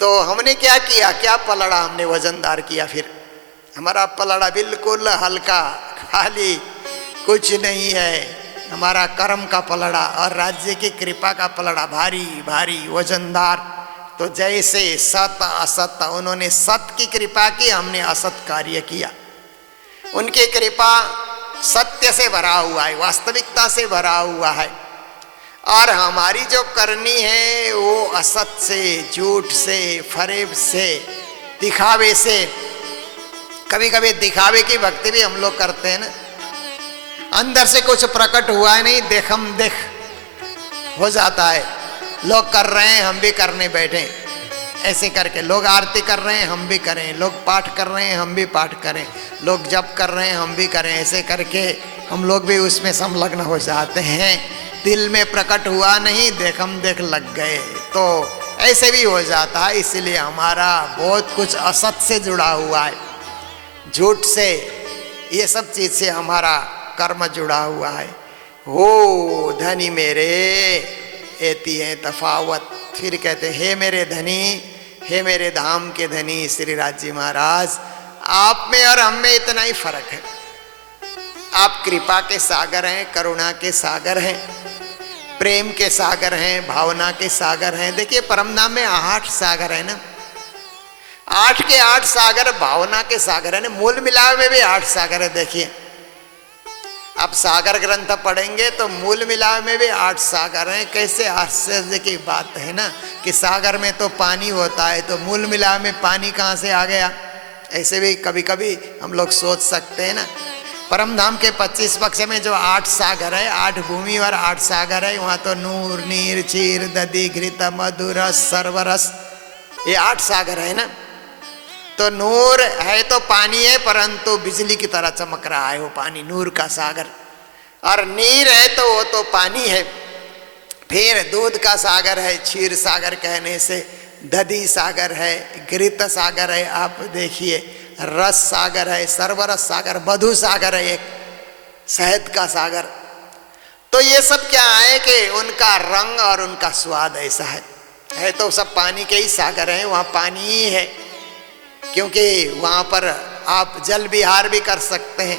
तो हमने क्या किया, क्या पलड़ा हमने वजनदार किया। फिर हमारा पलड़ा बिल्कुल हल्का, खाली कुछ नहीं है। हमारा कर्म का पलड़ा और राज्य की कृपा का पलड़ा भारी भारी वजनदार। तो जैसे सत असत, उन्होंने सत की कृपा की, हमने असत कार्य किया। उनकी कृपा सत्य से भरा हुआ है, वास्तविकता से भरा हुआ है। और हमारी जो करनी है वो असत से, झूठ से, फरेब से, दिखावे से। कभी कभी दिखावे की भक्ति भी हम लोग करते हैं ना। अंदर से कुछ प्रकट हुआ है नहीं, देखम देख हो जाता है। लोग कर रहे हैं हम भी करने बैठे, ऐसे करके। लोग आरती कर रहे हैं हम भी करें, लोग पाठ कर रहे हैं हम भी पाठ करें, लोग जप कर रहे हैं हम भी करें। ऐसे करके हम लोग भी उसमें संलग्न हो जाते हैं। दिल में प्रकट हुआ नहीं, देखम देख लग गए। तो ऐसे भी हो जाता है। इसलिए हमारा बहुत कुछ असत से जुड़ा हुआ है, झूठ से, ये सब चीज से हमारा कर्म जुड़ा हुआ है। हो धनी मेरे एती है तफावत। फिर कहते हे मेरे धनी, हे मेरे धाम के धनी श्री राज जी महाराज, आप में और हम में इतना ही फर्क है। आप कृपा के सागर हैं, करुणा के सागर हैं, प्रेम के सागर हैं, भावना के सागर हैं। देखिए परम धाम में 8 सागर है ना, 8 के 8 सागर भावना के सागर है ना, मूल मिलाप में भी 8 सागर है। देखिए आप सागर ग्रंथ पढ़ेंगे तो मूल मिलाप में भी 8 सागर हैं। कैसे आश्चर्य की बात है ना कि सागर में तो पानी होता है, तो मूल मिलाप में पानी कहाँ से आ गया? ऐसे भी कभी कभी हम लोग सोच सकते हैं ना। परम धाम के 25 पक्ष में जो 8 सागर है, 8 भूमि और 8 सागर है, वहाँ तो नूर, नीर, क्षीर, दधि, घृत, मधुरस, सर्वरस, ये 8 सागर है ना। तो नूर है तो पानी है, परंतु बिजली की तरह चमक रहा है वो पानी, नूर का सागर। और नीर है तो वो तो पानी है। फिर दूध का सागर है, क्षीर सागर कहने से, दधि सागर है, घृत सागर है, आप देखिए रस सागर है, सर्वरस सागर, मधु सागर है, एक शहद का सागर। तो ये सब क्या है कि उनका रंग और उनका स्वाद ऐसा है तो सब पानी के ही सागर हैं, वहाँ पानी ही है। क्योंकि वहाँ पर आप जल विहार भी कर सकते हैं।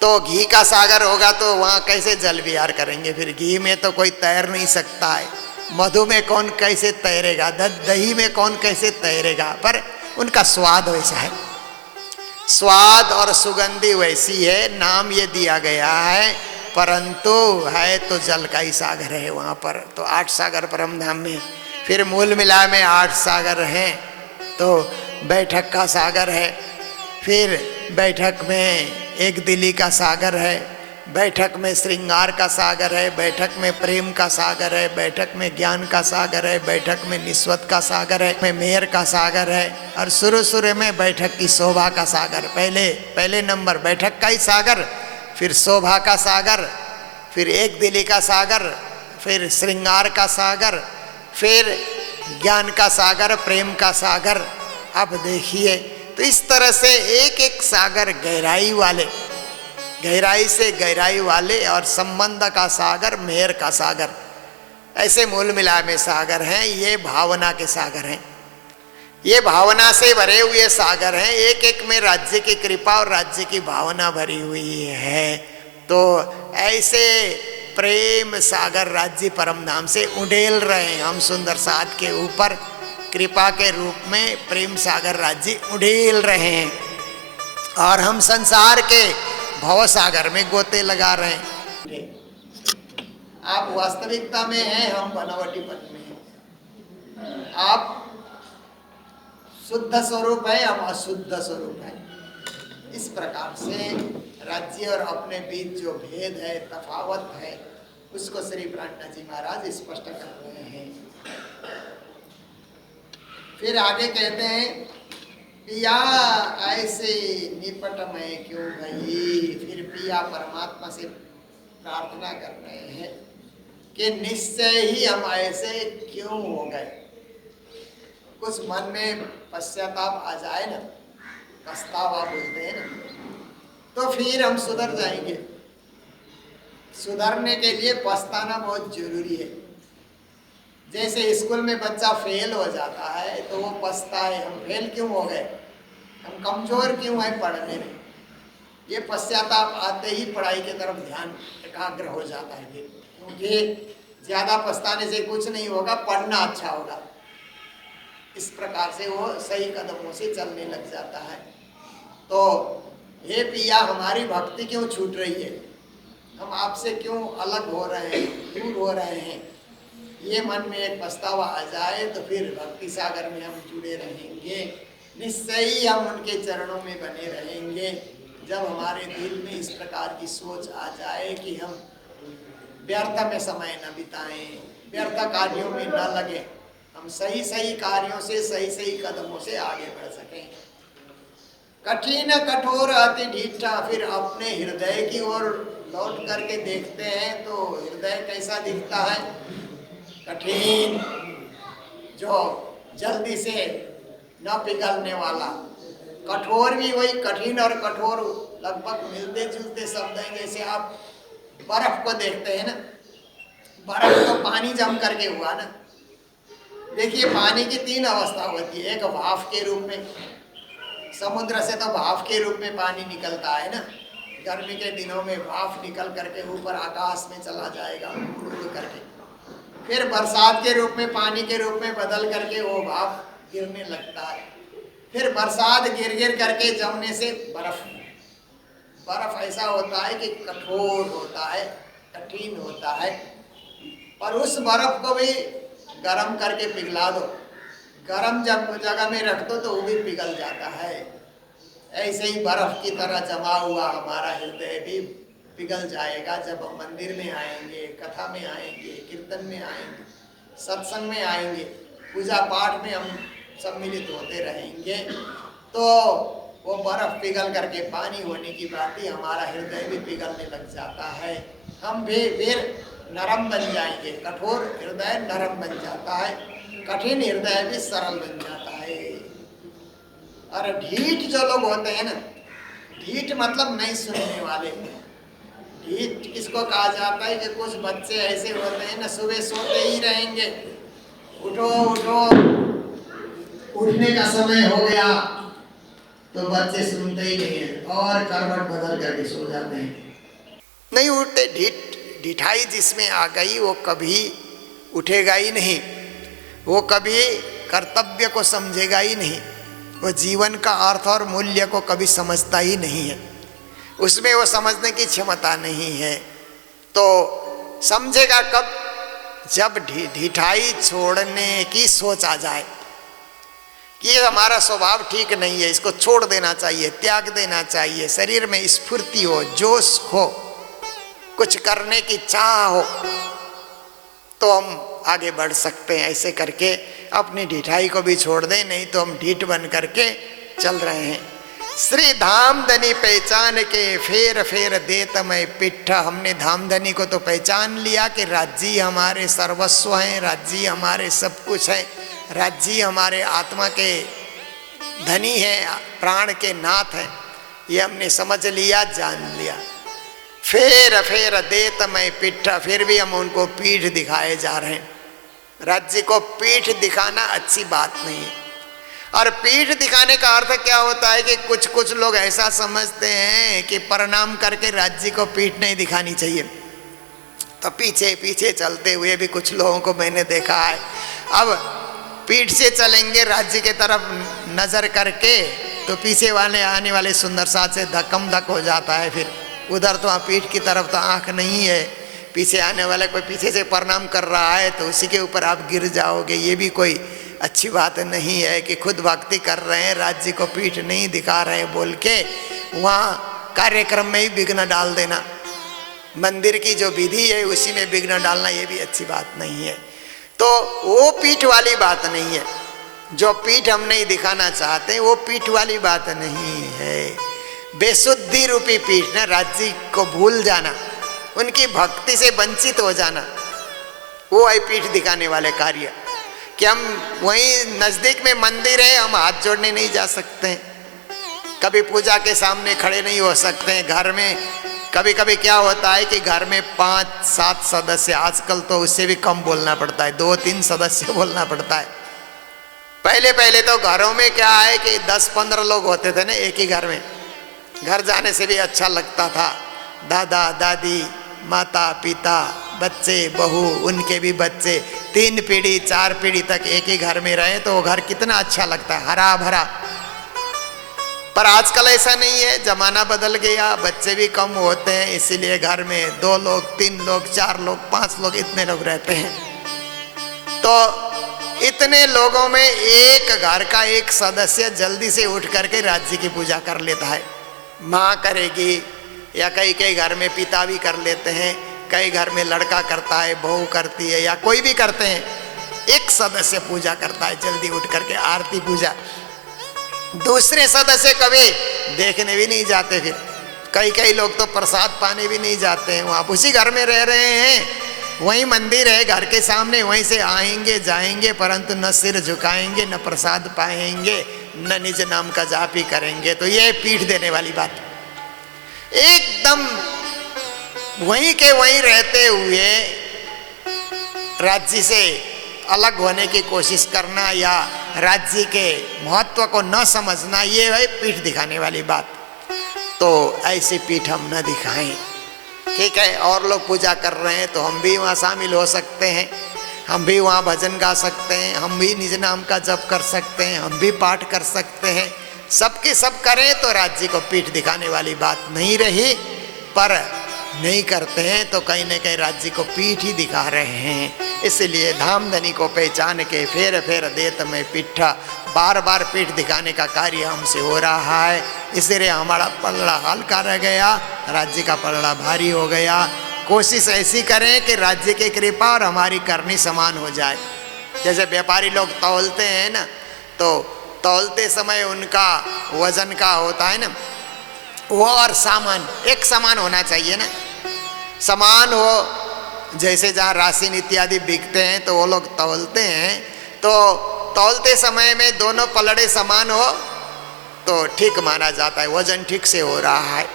तो घी का सागर होगा तो वहाँ कैसे जल विहार करेंगे? फिर घी में तो कोई तैर नहीं सकता है, मधु में कौन कैसे तैरेगा, दही में कौन कैसे तैरेगा? पर उनका स्वाद वैसा है, स्वाद और सुगंधी वैसी है, नाम ये दिया गया है, परंतु है तो जल का ही सागर है वहाँ पर। तो 8 सागर परम धाम में। फिर मूल मिला में 8 सागर हैं। तो बैठक का सागर है, फिर बैठक में एक दिली का सागर है, बैठक में श्रृंगार का सागर है, बैठक में प्रेम का सागर है, बैठक में ज्ञान का सागर है, बैठक में निस्वत का सागर है, में मेहर का सागर है, और शुरू में बैठक की शोभा का सागर। पहले नंबर बैठक का ही सागर, फिर शोभा का सागर, फिर एक दिली का सागर, फिर श्रृंगार का सागर, फिर ज्ञान का सागर, प्रेम का सागर। अब देखिए तो इस तरह से एक एक सागर गहराई वाले, गहराई से गहराई वाले, और संबंध का सागर, मेहर का सागर, ऐसे मूल मिला में सागर हैं। ये भावना के सागर हैं, ये भावना से भरे हुए सागर हैं। एक एक में राज्य की कृपा और राज्य की भावना भरी हुई है। तो ऐसे प्रेम सागर राज्य परम धाम से उड़ेल रहे हैं हम सुंदर साध के ऊपर, कृपा के रूप में प्रेम सागर राज्य उड़ेल रहे हैं, और हम संसार के भव सागर में गोते लगा रहे हैं। आप वास्तविकता में हैं, हम बनावटीपन में हैं। आप शुद्ध स्वरूप है, हम अशुद्ध स्वरूप है। इस प्रकार से राज्य और अपने बीच जो भेद है, तफावत है, उसको श्री प्राणनाथ जी महाराज स्पष्ट कर रहे हैं। फिर आगे कहते हैं, पिया ऐसे निपट में क्यों गई। फिर पिया परमात्मा से प्रार्थना कर रहे हैं कि निश्चय ही हम ऐसे क्यों हो गए। कुछ मन में पश्चाताप आ जाए ना, पछतावा बोलते हैं ना, तो फिर हम सुधर जाएंगे। सुधरने के लिए पछताना बहुत जरूरी है। जैसे स्कूल में बच्चा फेल हो जाता है तो वो पछता है, हम फेल क्यों हो गए, हम कमजोर क्यों है पढ़ने में। ये पश्चाताप आते ही पढ़ाई की तरफ ध्यान एकाग्र हो जाता है, क्योंकि ज्यादा पछताने से कुछ नहीं होगा, पढ़ना अच्छा होगा। इस प्रकार से वो सही कदमों से चलने लग जाता है। तो हे पिया, हमारी भक्ति क्यों छूट रही है, हम आपसे क्यों अलग हो रहे हैं, दूर हो रहे हैं। ये मन में एक पछतावा आ जाए तो फिर भक्ति सागर में हम जुड़े रहेंगे, निश्चय ही हम उनके चरणों में बने रहेंगे। जब हमारे दिल में इस प्रकार की सोच आ जाए कि हम व्यर्थ में समय न बिताएं, व्यर्थ कार्यों में न लगे, हम सही सही कार्यों से, सही सही कदमों से आगे बढ़ सकें। कठिन कठोर अति ढीठा, फिर अपने हृदय की ओर लौट करके देखते हैं तो हृदय कैसा दिखता है, कठिन, जो जल्दी से न पिघलने वाला। कठोर भी वही कठिन और कठोर लगभग मिलते जुलते शब्द हैं। जैसे आप बर्फ को देखते हैं ना, बर्फ तो पानी जम करके हुआ ना। देखिए पानी की 3 अवस्था होती है, एक भाप के रूप में, समुद्र से तो भाप के रूप में पानी निकलता है ना, गर्मी के दिनों में भाप निकल करके ऊपर आकाश में चला जाएगा उड़ करके, फिर बरसात के रूप में, पानी के रूप में बदल करके वो भाप गिरने लगता है। फिर बरसात गिर गिर करके जमने से बर्फ ऐसा होता है कि कठोर होता है, कठिन होता है, पर उस बर्फ को भी गर्म करके पिघला दो, गर्म जब जगह में रख दो तो वो भी पिघल जाता है। ऐसे ही बर्फ की तरह जमा हुआ हमारा हृदय भी पिघल जाएगा जब हम मंदिर में आएंगे, कथा में आएंगे, कीर्तन में आएंगे, सत्संग में आएंगे, पूजा पाठ में हम सम्मिलित होते रहेंगे, तो वो बर्फ पिघल करके पानी होने की बात ही हमारा हृदय भी पिघलने लग जाता है। हम भी फिर नरम बन जाएंगे, कठोर हृदय नरम बन जाता है, कठिन हृदय भी सरल बन जाता है। और ढीठ जो लोग होते हैं ना, ढीठ मतलब नहीं सुनने वाले, ढीठ किसको कहा जाता है कि कुछ बच्चे ऐसे होते हैं ना, सुबह सोते ही रहेंगे, उठो उठो, उठने का समय हो गया तो बच्चे सुनते ही नहीं है और करवट बदल करके सो जाते हैं, नहीं उठते। ढिठाई जिसमें आ गई वो कभी उठेगा ही नहीं, वो कभी कर्तव्य को समझेगा ही नहीं, वो जीवन का अर्थ और मूल्य को कभी समझता ही नहीं है, उसमें वो समझने की क्षमता नहीं है। तो समझेगा कब? जब ढिठाई छोड़ने की सोच आ जाए कि ये हमारा स्वभाव ठीक नहीं है, इसको छोड़ देना चाहिए, त्याग देना चाहिए, शरीर में स्फूर्ति हो, जोश हो, कुछ करने की चाह हो, तो हम आगे बढ़ सकते हैं। ऐसे करके अपनी ढिठाई को भी छोड़ दें, नहीं तो हम ढीठ बन करके चल रहे हैं। श्री धामधनी पहचान के फेर फेर देत मैं पिट्ठ। हमने धामधनी को तो पहचान लिया कि राज्य हमारे सर्वस्व हैं, राज्य हमारे सब कुछ है, राज्य हमारे आत्मा के धनी है, प्राण के नाथ हैं, ये हमने समझ लिया, जान लिया। फेर फेर देत मैं पिट्ठ, फिर भी हम उनको पीठ दिखाए जा रहे हैं। राज्य को पीठ दिखाना अच्छी बात नहीं है। और पीठ दिखाने का अर्थ क्या होता है कि कुछ कुछ लोग ऐसा समझते हैं कि प्रणाम करके राज्य को पीठ नहीं दिखानी चाहिए, तो पीछे पीछे चलते हुए भी कुछ लोगों को मैंने देखा है। अब पीठ से चलेंगे राज्य के तरफ नजर करके तो पीछे वाले आने वाले सुंदर साथ से धक्कम धक हो जाता है, फिर उधर तो पीठ की तरफ तो आंख नहीं है, पीछे आने वाले कोई पीछे से प्रणाम कर रहा है तो उसी के ऊपर आप गिर जाओगे। ये भी कोई अच्छी बात नहीं है कि खुद भक्ति कर रहे हैं, राज्य को पीठ नहीं दिखा रहे हैं बोल के वहाँ कार्यक्रम में ही विघ्न डाल देना, मंदिर की जो विधि है उसी में विघ्न डालना, ये भी अच्छी बात नहीं है। तो वो पीठ वाली बात नहीं है, जो पीठ हम नहीं दिखाना चाहते वो पीठ वाली बात नहीं है। बेशुद्धि रूपी पीठ ना, राज्य को भूल जाना, उनकी भक्ति से वंचित हो जाना, वो है पीठ दिखाने वाले कार्य। कि हम वहीं नजदीक में मंदिर है, हम हाथ जोड़ने नहीं जा सकते, कभी पूजा के सामने खड़े नहीं हो सकते हैं। घर में कभी कभी क्या होता है कि घर में 5-7 सदस्य, आजकल तो उससे भी कम बोलना पड़ता है, 2-3 सदस्य बोलना पड़ता है। पहले पहले तो घरों में क्या है कि 10-15 लोग होते थे ना एक ही घर में, घर जाने से भी अच्छा लगता था। दादा दादी, माता पिता, बच्चे बहू, उनके भी बच्चे, 3 पीढ़ी 4 पीढ़ी तक एक ही घर में रहे तो वो घर कितना अच्छा लगता है, हरा भरा। पर आजकल ऐसा नहीं है, जमाना बदल गया, बच्चे भी कम होते हैं, इसीलिए घर में 2 लोग 3 लोग 4 लोग 5 लोग इतने लोग रहते हैं। तो इतने लोगों में एक घर का एक सदस्य जल्दी से उठ करके राज्य की पूजा कर लेता है। माँ करेगी या कई कई घर में पिता भी कर लेते हैं, कई घर में लड़का करता है, बहू करती है या कोई भी करते हैं, एक सदस्य पूजा करता है जल्दी उठ करके, आरती पूजा। दूसरे सदस्य कभी देखने भी नहीं जाते, फिर कई कई लोग तो प्रसाद पाने भी नहीं जाते हैं, वहाँ उसी घर में रह रहे हैं, वहीं मंदिर है घर के सामने, वहीं से आएंगे जाएंगे, परंतु न सिर झुकाएंगे, न प्रसाद पाएंगे, न निज नाम का जाप ही करेंगे। तो ये पीठ देने वाली बात। एकदम वहीं के वहीं रहते हुए राज्य से अलग होने की कोशिश करना या राज्य के महत्व को न समझना, ये है पीठ दिखाने वाली बात। तो ऐसी पीठ हम न दिखाएं। ठीक है, और लोग पूजा कर रहे हैं तो हम भी वहाँ शामिल हो सकते हैं, हम भी वहाँ भजन गा सकते हैं, हम भी निज नाम का जप कर सकते हैं, हम भी पाठ कर सकते हैं। सबके सब करें तो राज्य को पीठ दिखाने वाली बात नहीं रही, पर नहीं करते हैं तो कहीं न कहीं राज्य को पीठ ही दिखा रहे हैं। इसलिए धामधनी को पहचान के फेर फेर देत में पीठा, बार बार पीठ दिखाने का कार्य हमसे हो रहा है। इसलिए हमारा पलड़ा हल्का रह गया, राज्य का पलड़ा भारी हो गया। कोशिश ऐसी करें कि राज्य की कृपा और हमारी करनी समान हो जाए। जैसे व्यापारी लोग तौलते हैं ना, तो तौलते समय उनका वजन का होता है ना, वो और सामान एक समान होना चाहिए ना, समान हो। जैसे जहाँ राशन इत्यादि बिकते हैं तो वो लोग तौलते हैं, तो तौलते समय में दोनों पलड़े समान हो तो ठीक माना जाता है, वजन ठीक से हो रहा है।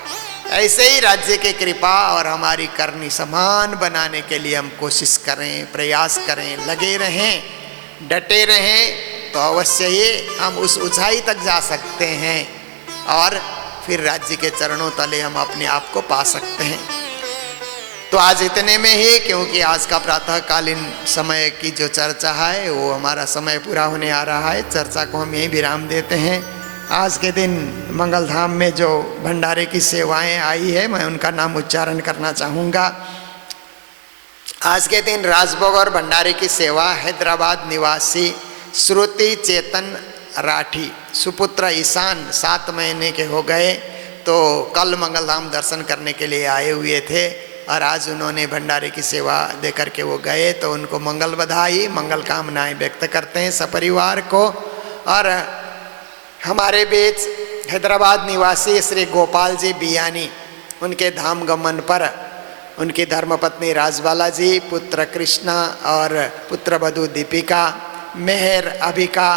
ऐसे ही राज्य की कृपा और हमारी करनी समान बनाने के लिए हम कोशिश करें, प्रयास करें, लगे रहें, डटे रहें, तो अवश्य ही हम उस ऊंचाई तक जा सकते हैं और फिर राज्य के चरणों तले हम अपने आप को पा सकते हैं। तो आज इतने में ही, क्योंकि आज का प्रातःकालीन समय की जो चर्चा है वो हमारा समय पूरा होने आ रहा है, चर्चा को हम यहीं विराम देते हैं। आज के दिन मंगलधाम में जो भंडारे की सेवाएं आई है, मैं उनका नाम उच्चारण करना चाहूँगा। आज के दिन राजभोग और भंडारे की सेवा हैदराबाद निवासी श्रुति चेतन राठी, सुपुत्र ईशान 7 महीने के हो गए, तो कल मंगलधाम दर्शन करने के लिए आए हुए थे और आज उन्होंने भंडारे की सेवा दे करके वो गए। तो उनको मंगल बधाई, मंगल कामनाएं व्यक्त करते हैं सपरिवार को। और हमारे बीच हैदराबाद निवासी श्री गोपाल जी बियानी, उनके धाम गमन पर उनकी धर्मपत्नी राजबाला जी, पुत्र कृष्णा और पुत्र वधू दीपिका, मेहर अभिका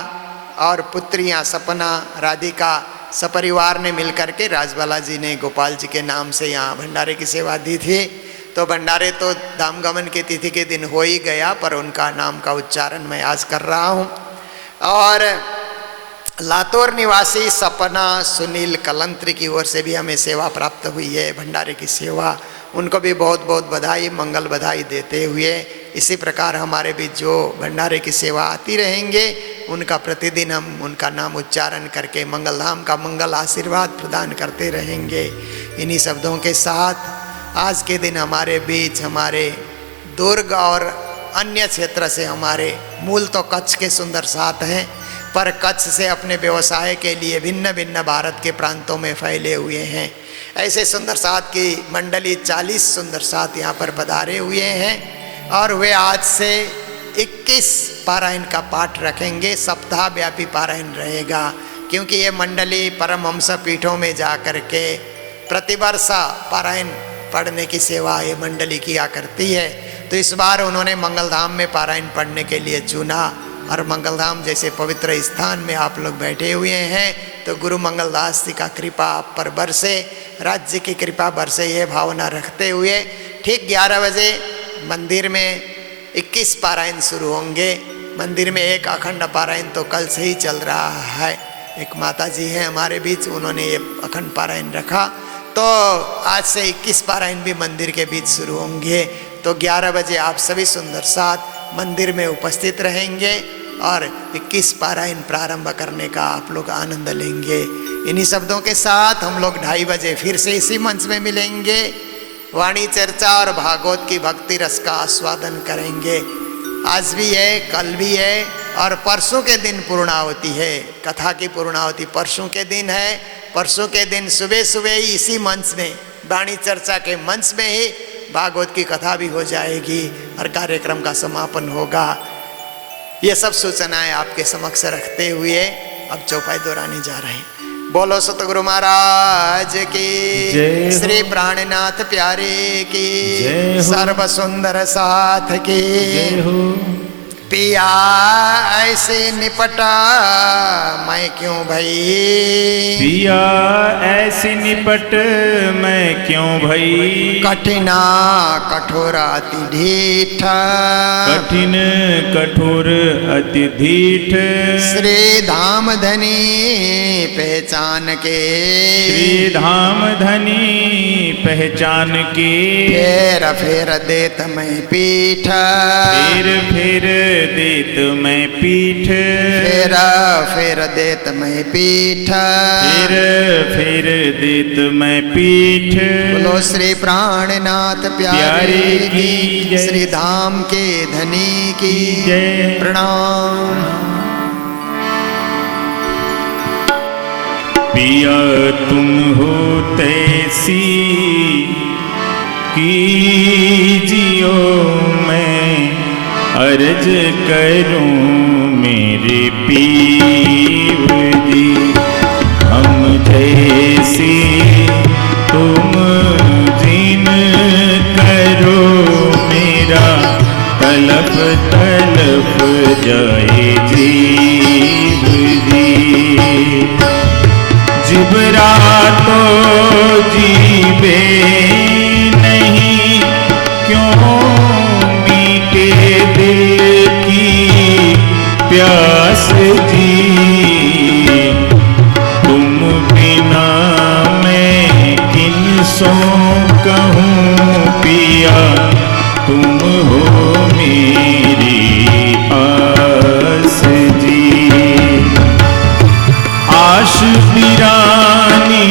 और पुत्रियां सपना राधिका, सपरिवार ने मिलकर के राजबाला जी ने गोपाल जी के नाम से यहाँ भंडारे की सेवा दी थी। तो भंडारे तो धामगमन की तिथि के दिन हो ही गया, पर उनका नाम का उच्चारण मैं आज कर रहा हूँ। और लातूर निवासी सपना सुनील कलंत्री की ओर से भी हमें सेवा प्राप्त हुई है, भंडारे की सेवा। उनको भी बहुत बहुत बधाई, मंगल बधाई देते हुए इसी प्रकार हमारे बीच जो भंडारे की सेवा आती रहेंगे, उनका प्रतिदिन हम उनका नाम उच्चारण करके मंगलधाम का मंगल आशीर्वाद प्रदान करते रहेंगे। इन्हीं शब्दों के साथ आज के दिन हमारे बीच हमारे दुर्ग और अन्य क्षेत्र से, हमारे मूल तो कच्छ के सुंदर साथ हैं, पर कच्छ से अपने व्यवसाय के लिए भिन्न भिन्न भारत के प्रांतों में फैले हुए हैं। ऐसे सुंदर साथ की मंडली 40 सुंदर साथ यहाँ पर पधारे हुए हैं और वे आज से 21 पारायण का पाठ रखेंगे। सप्ताह व्यापी पारायण रहेगा, क्योंकि ये मंडली परमहंस पीठों में जा कर के प्रतिवर्ष पारायण पढ़ने की सेवा ये मंडली किया करती है। तो इस बार उन्होंने मंगलधाम में पारायण पढ़ने के लिए चुना, और मंगलधाम जैसे पवित्र स्थान में आप लोग बैठे हुए हैं, तो गुरु मंगलदास जी का कृपा आप पर बरसे, राज्य की कृपा बरसे, ये भावना रखते हुए ठीक 11 बजे मंदिर में 21 पारायण शुरू होंगे। मंदिर में एक अखंड पारायण तो कल से ही चल रहा है। एक माता जी हैं हमारे बीच, उन्होंने ये अखंड पारायण रखा, तो आज से 21 पारायण भी मंदिर के बीच शुरू होंगे। तो 11 बजे आप सभी सुंदर साथ मंदिर में उपस्थित रहेंगे और 21 पारायण प्रारंभ करने का आप लोग आनंद लेंगे। इन्हीं शब्दों के साथ हम लोग 2:30 बजे फिर से इसी मंच में मिलेंगे, वाणी चर्चा और भागवत की भक्ति रस का आस्वादन करेंगे। आज भी है, कल भी है, और परसों के दिन पूर्णाहुति है, कथा की पूर्णाहुति परसों के दिन है। परसों के दिन सुबह सुबह ही इसी मंच में, वाणी चर्चा के मंच में ही भागवत की कथा भी हो जाएगी और कार्यक्रम का समापन होगा। ये सब सूचनाएं आपके समक्ष रखते हुए अब चौपाई दोहराने जा रहे हैं। बोलो सतगुरु महाराज की, श्री प्राणनाथ प्यारे की, सर्व सुंदर साथ की। पिया ऐसे निपटा मैं क्यों भई, पिया ऐसी निपट मैं क्यों भई, कठिना कठोर अति ढीठ, कठिन कठोर अति ढीठ, श्री धाम धनी पहचान के, श्री धाम धनी पहचान के, फेर फेर देत मैं पीठ, फेर देत मैं पीठ, फेर फेर देत मैं पीठ, फेर देत मैं पीठ। बोलो श्री प्राणनाथ प्यारे की जय, श्री धाम के धनी की जय। प्रणाम। पिया तुम हो तैसी कीजियो मैं अर्ज करूं मेरे पीर जी, हम जैसी तुम जिन करो मेरा तलप तलप जाए जीव जी, जिबरा तो जीवे नहीं क्यों मीटे दिल की प्यास जी, तुम बिना मैं किन सो कहूँ पिया, तुम हो मेरी आस जी, आश बिरानी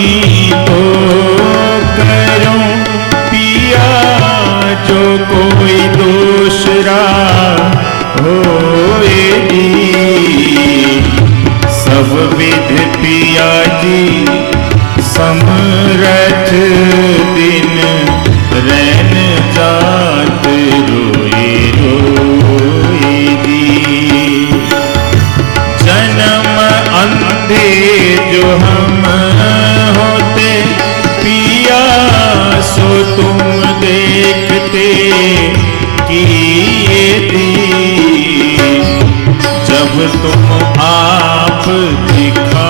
तो करो पिया, जो कोई दूसरा होए जी, सब विध पिया जी समरथ दिन रैन जात रोए रोए जी, जन्म अंधे जो हम होते पिया, सो तुम देखते किए थी, जब तुम आप दिखाओगे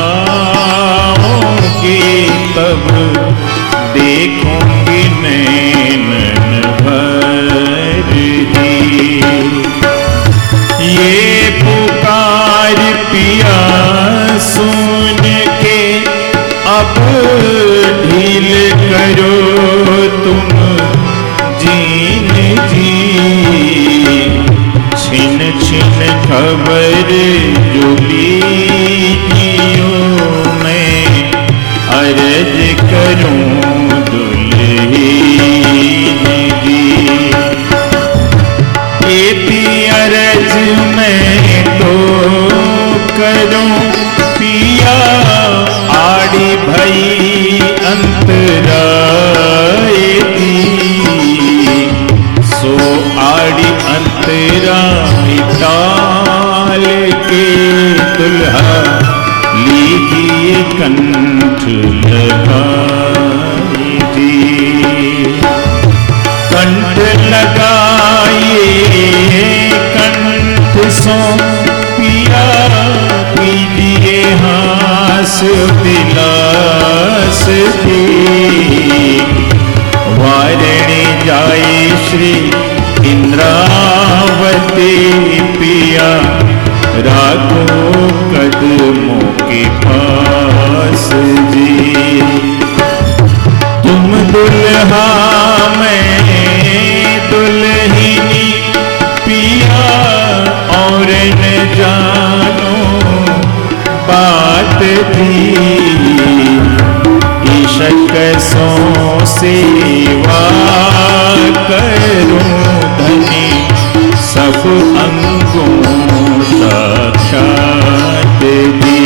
तब देखूंगी नैन भर जी, ये पुकार पिया सुन के अब ढील करो तुम जीन जी, छिन छिन खबर जो लीजियो मैं अर्ज करूं दुल्हीन जी, एती अरज मैं तो करूं पिया, आड़ी भई अंतराए दी, सो आड़ी अंतराई टाल के दुल्हा लीजिए कंठ लगाई जी, कंठ लगाइए कंठ सो पिया, कीजिए हास विलास जी, वारणी जाए श्री इंद्रावती पिया, राखो कदमों के पास जी, तुम दुल्हा मैं दुल्हनी पिया, और न जानो बात दी, ईशक सो सेवा करूं धनी सब अंगों साक्षात दी,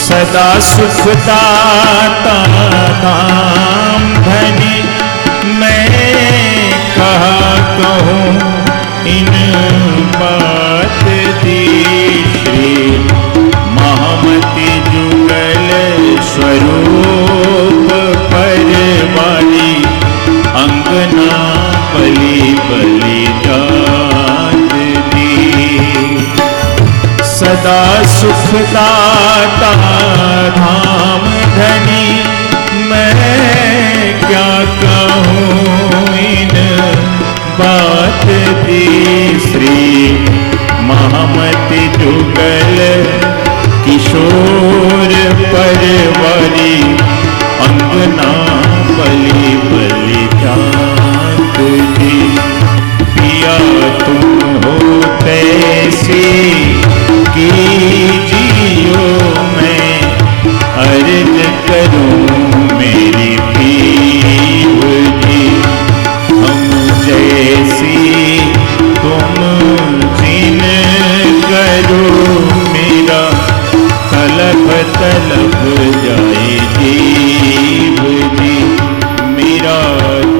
सदा सुखदाता धाम धनी मैं कहा कहूँ इन बात दी, श्री महामती जुगल स्वरूप पर वाली अंगना बलि बलि जात सदा सुखदाता धाम धनी मैं क्या कहूँ इन बात दी श्री महामति जुगल किशोर परवरी अंगना बलि बलि जात जी पिया तुम हो तैसी कीजियो मैं अर्ज करूं मेरी पीव जी हम जैसी तुम जिन करो मेरा तलब तलब जाए जीव जी मेरा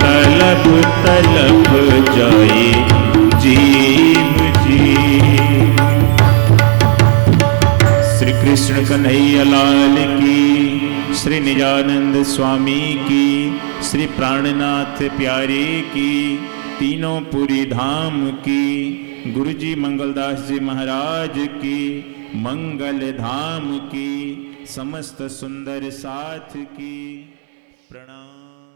तलब तलब जाए जीव जी। श्री कृष्ण कन्हैया लाल की, श्री निजानंद स्वामी की, श्री प्राणनाथ प्यारे की, तीनों पुरी धाम की, गुरु जी मंगलदास जी महाराज की, मंगल धाम की, समस्त सुंदर साथ की प्रणाम।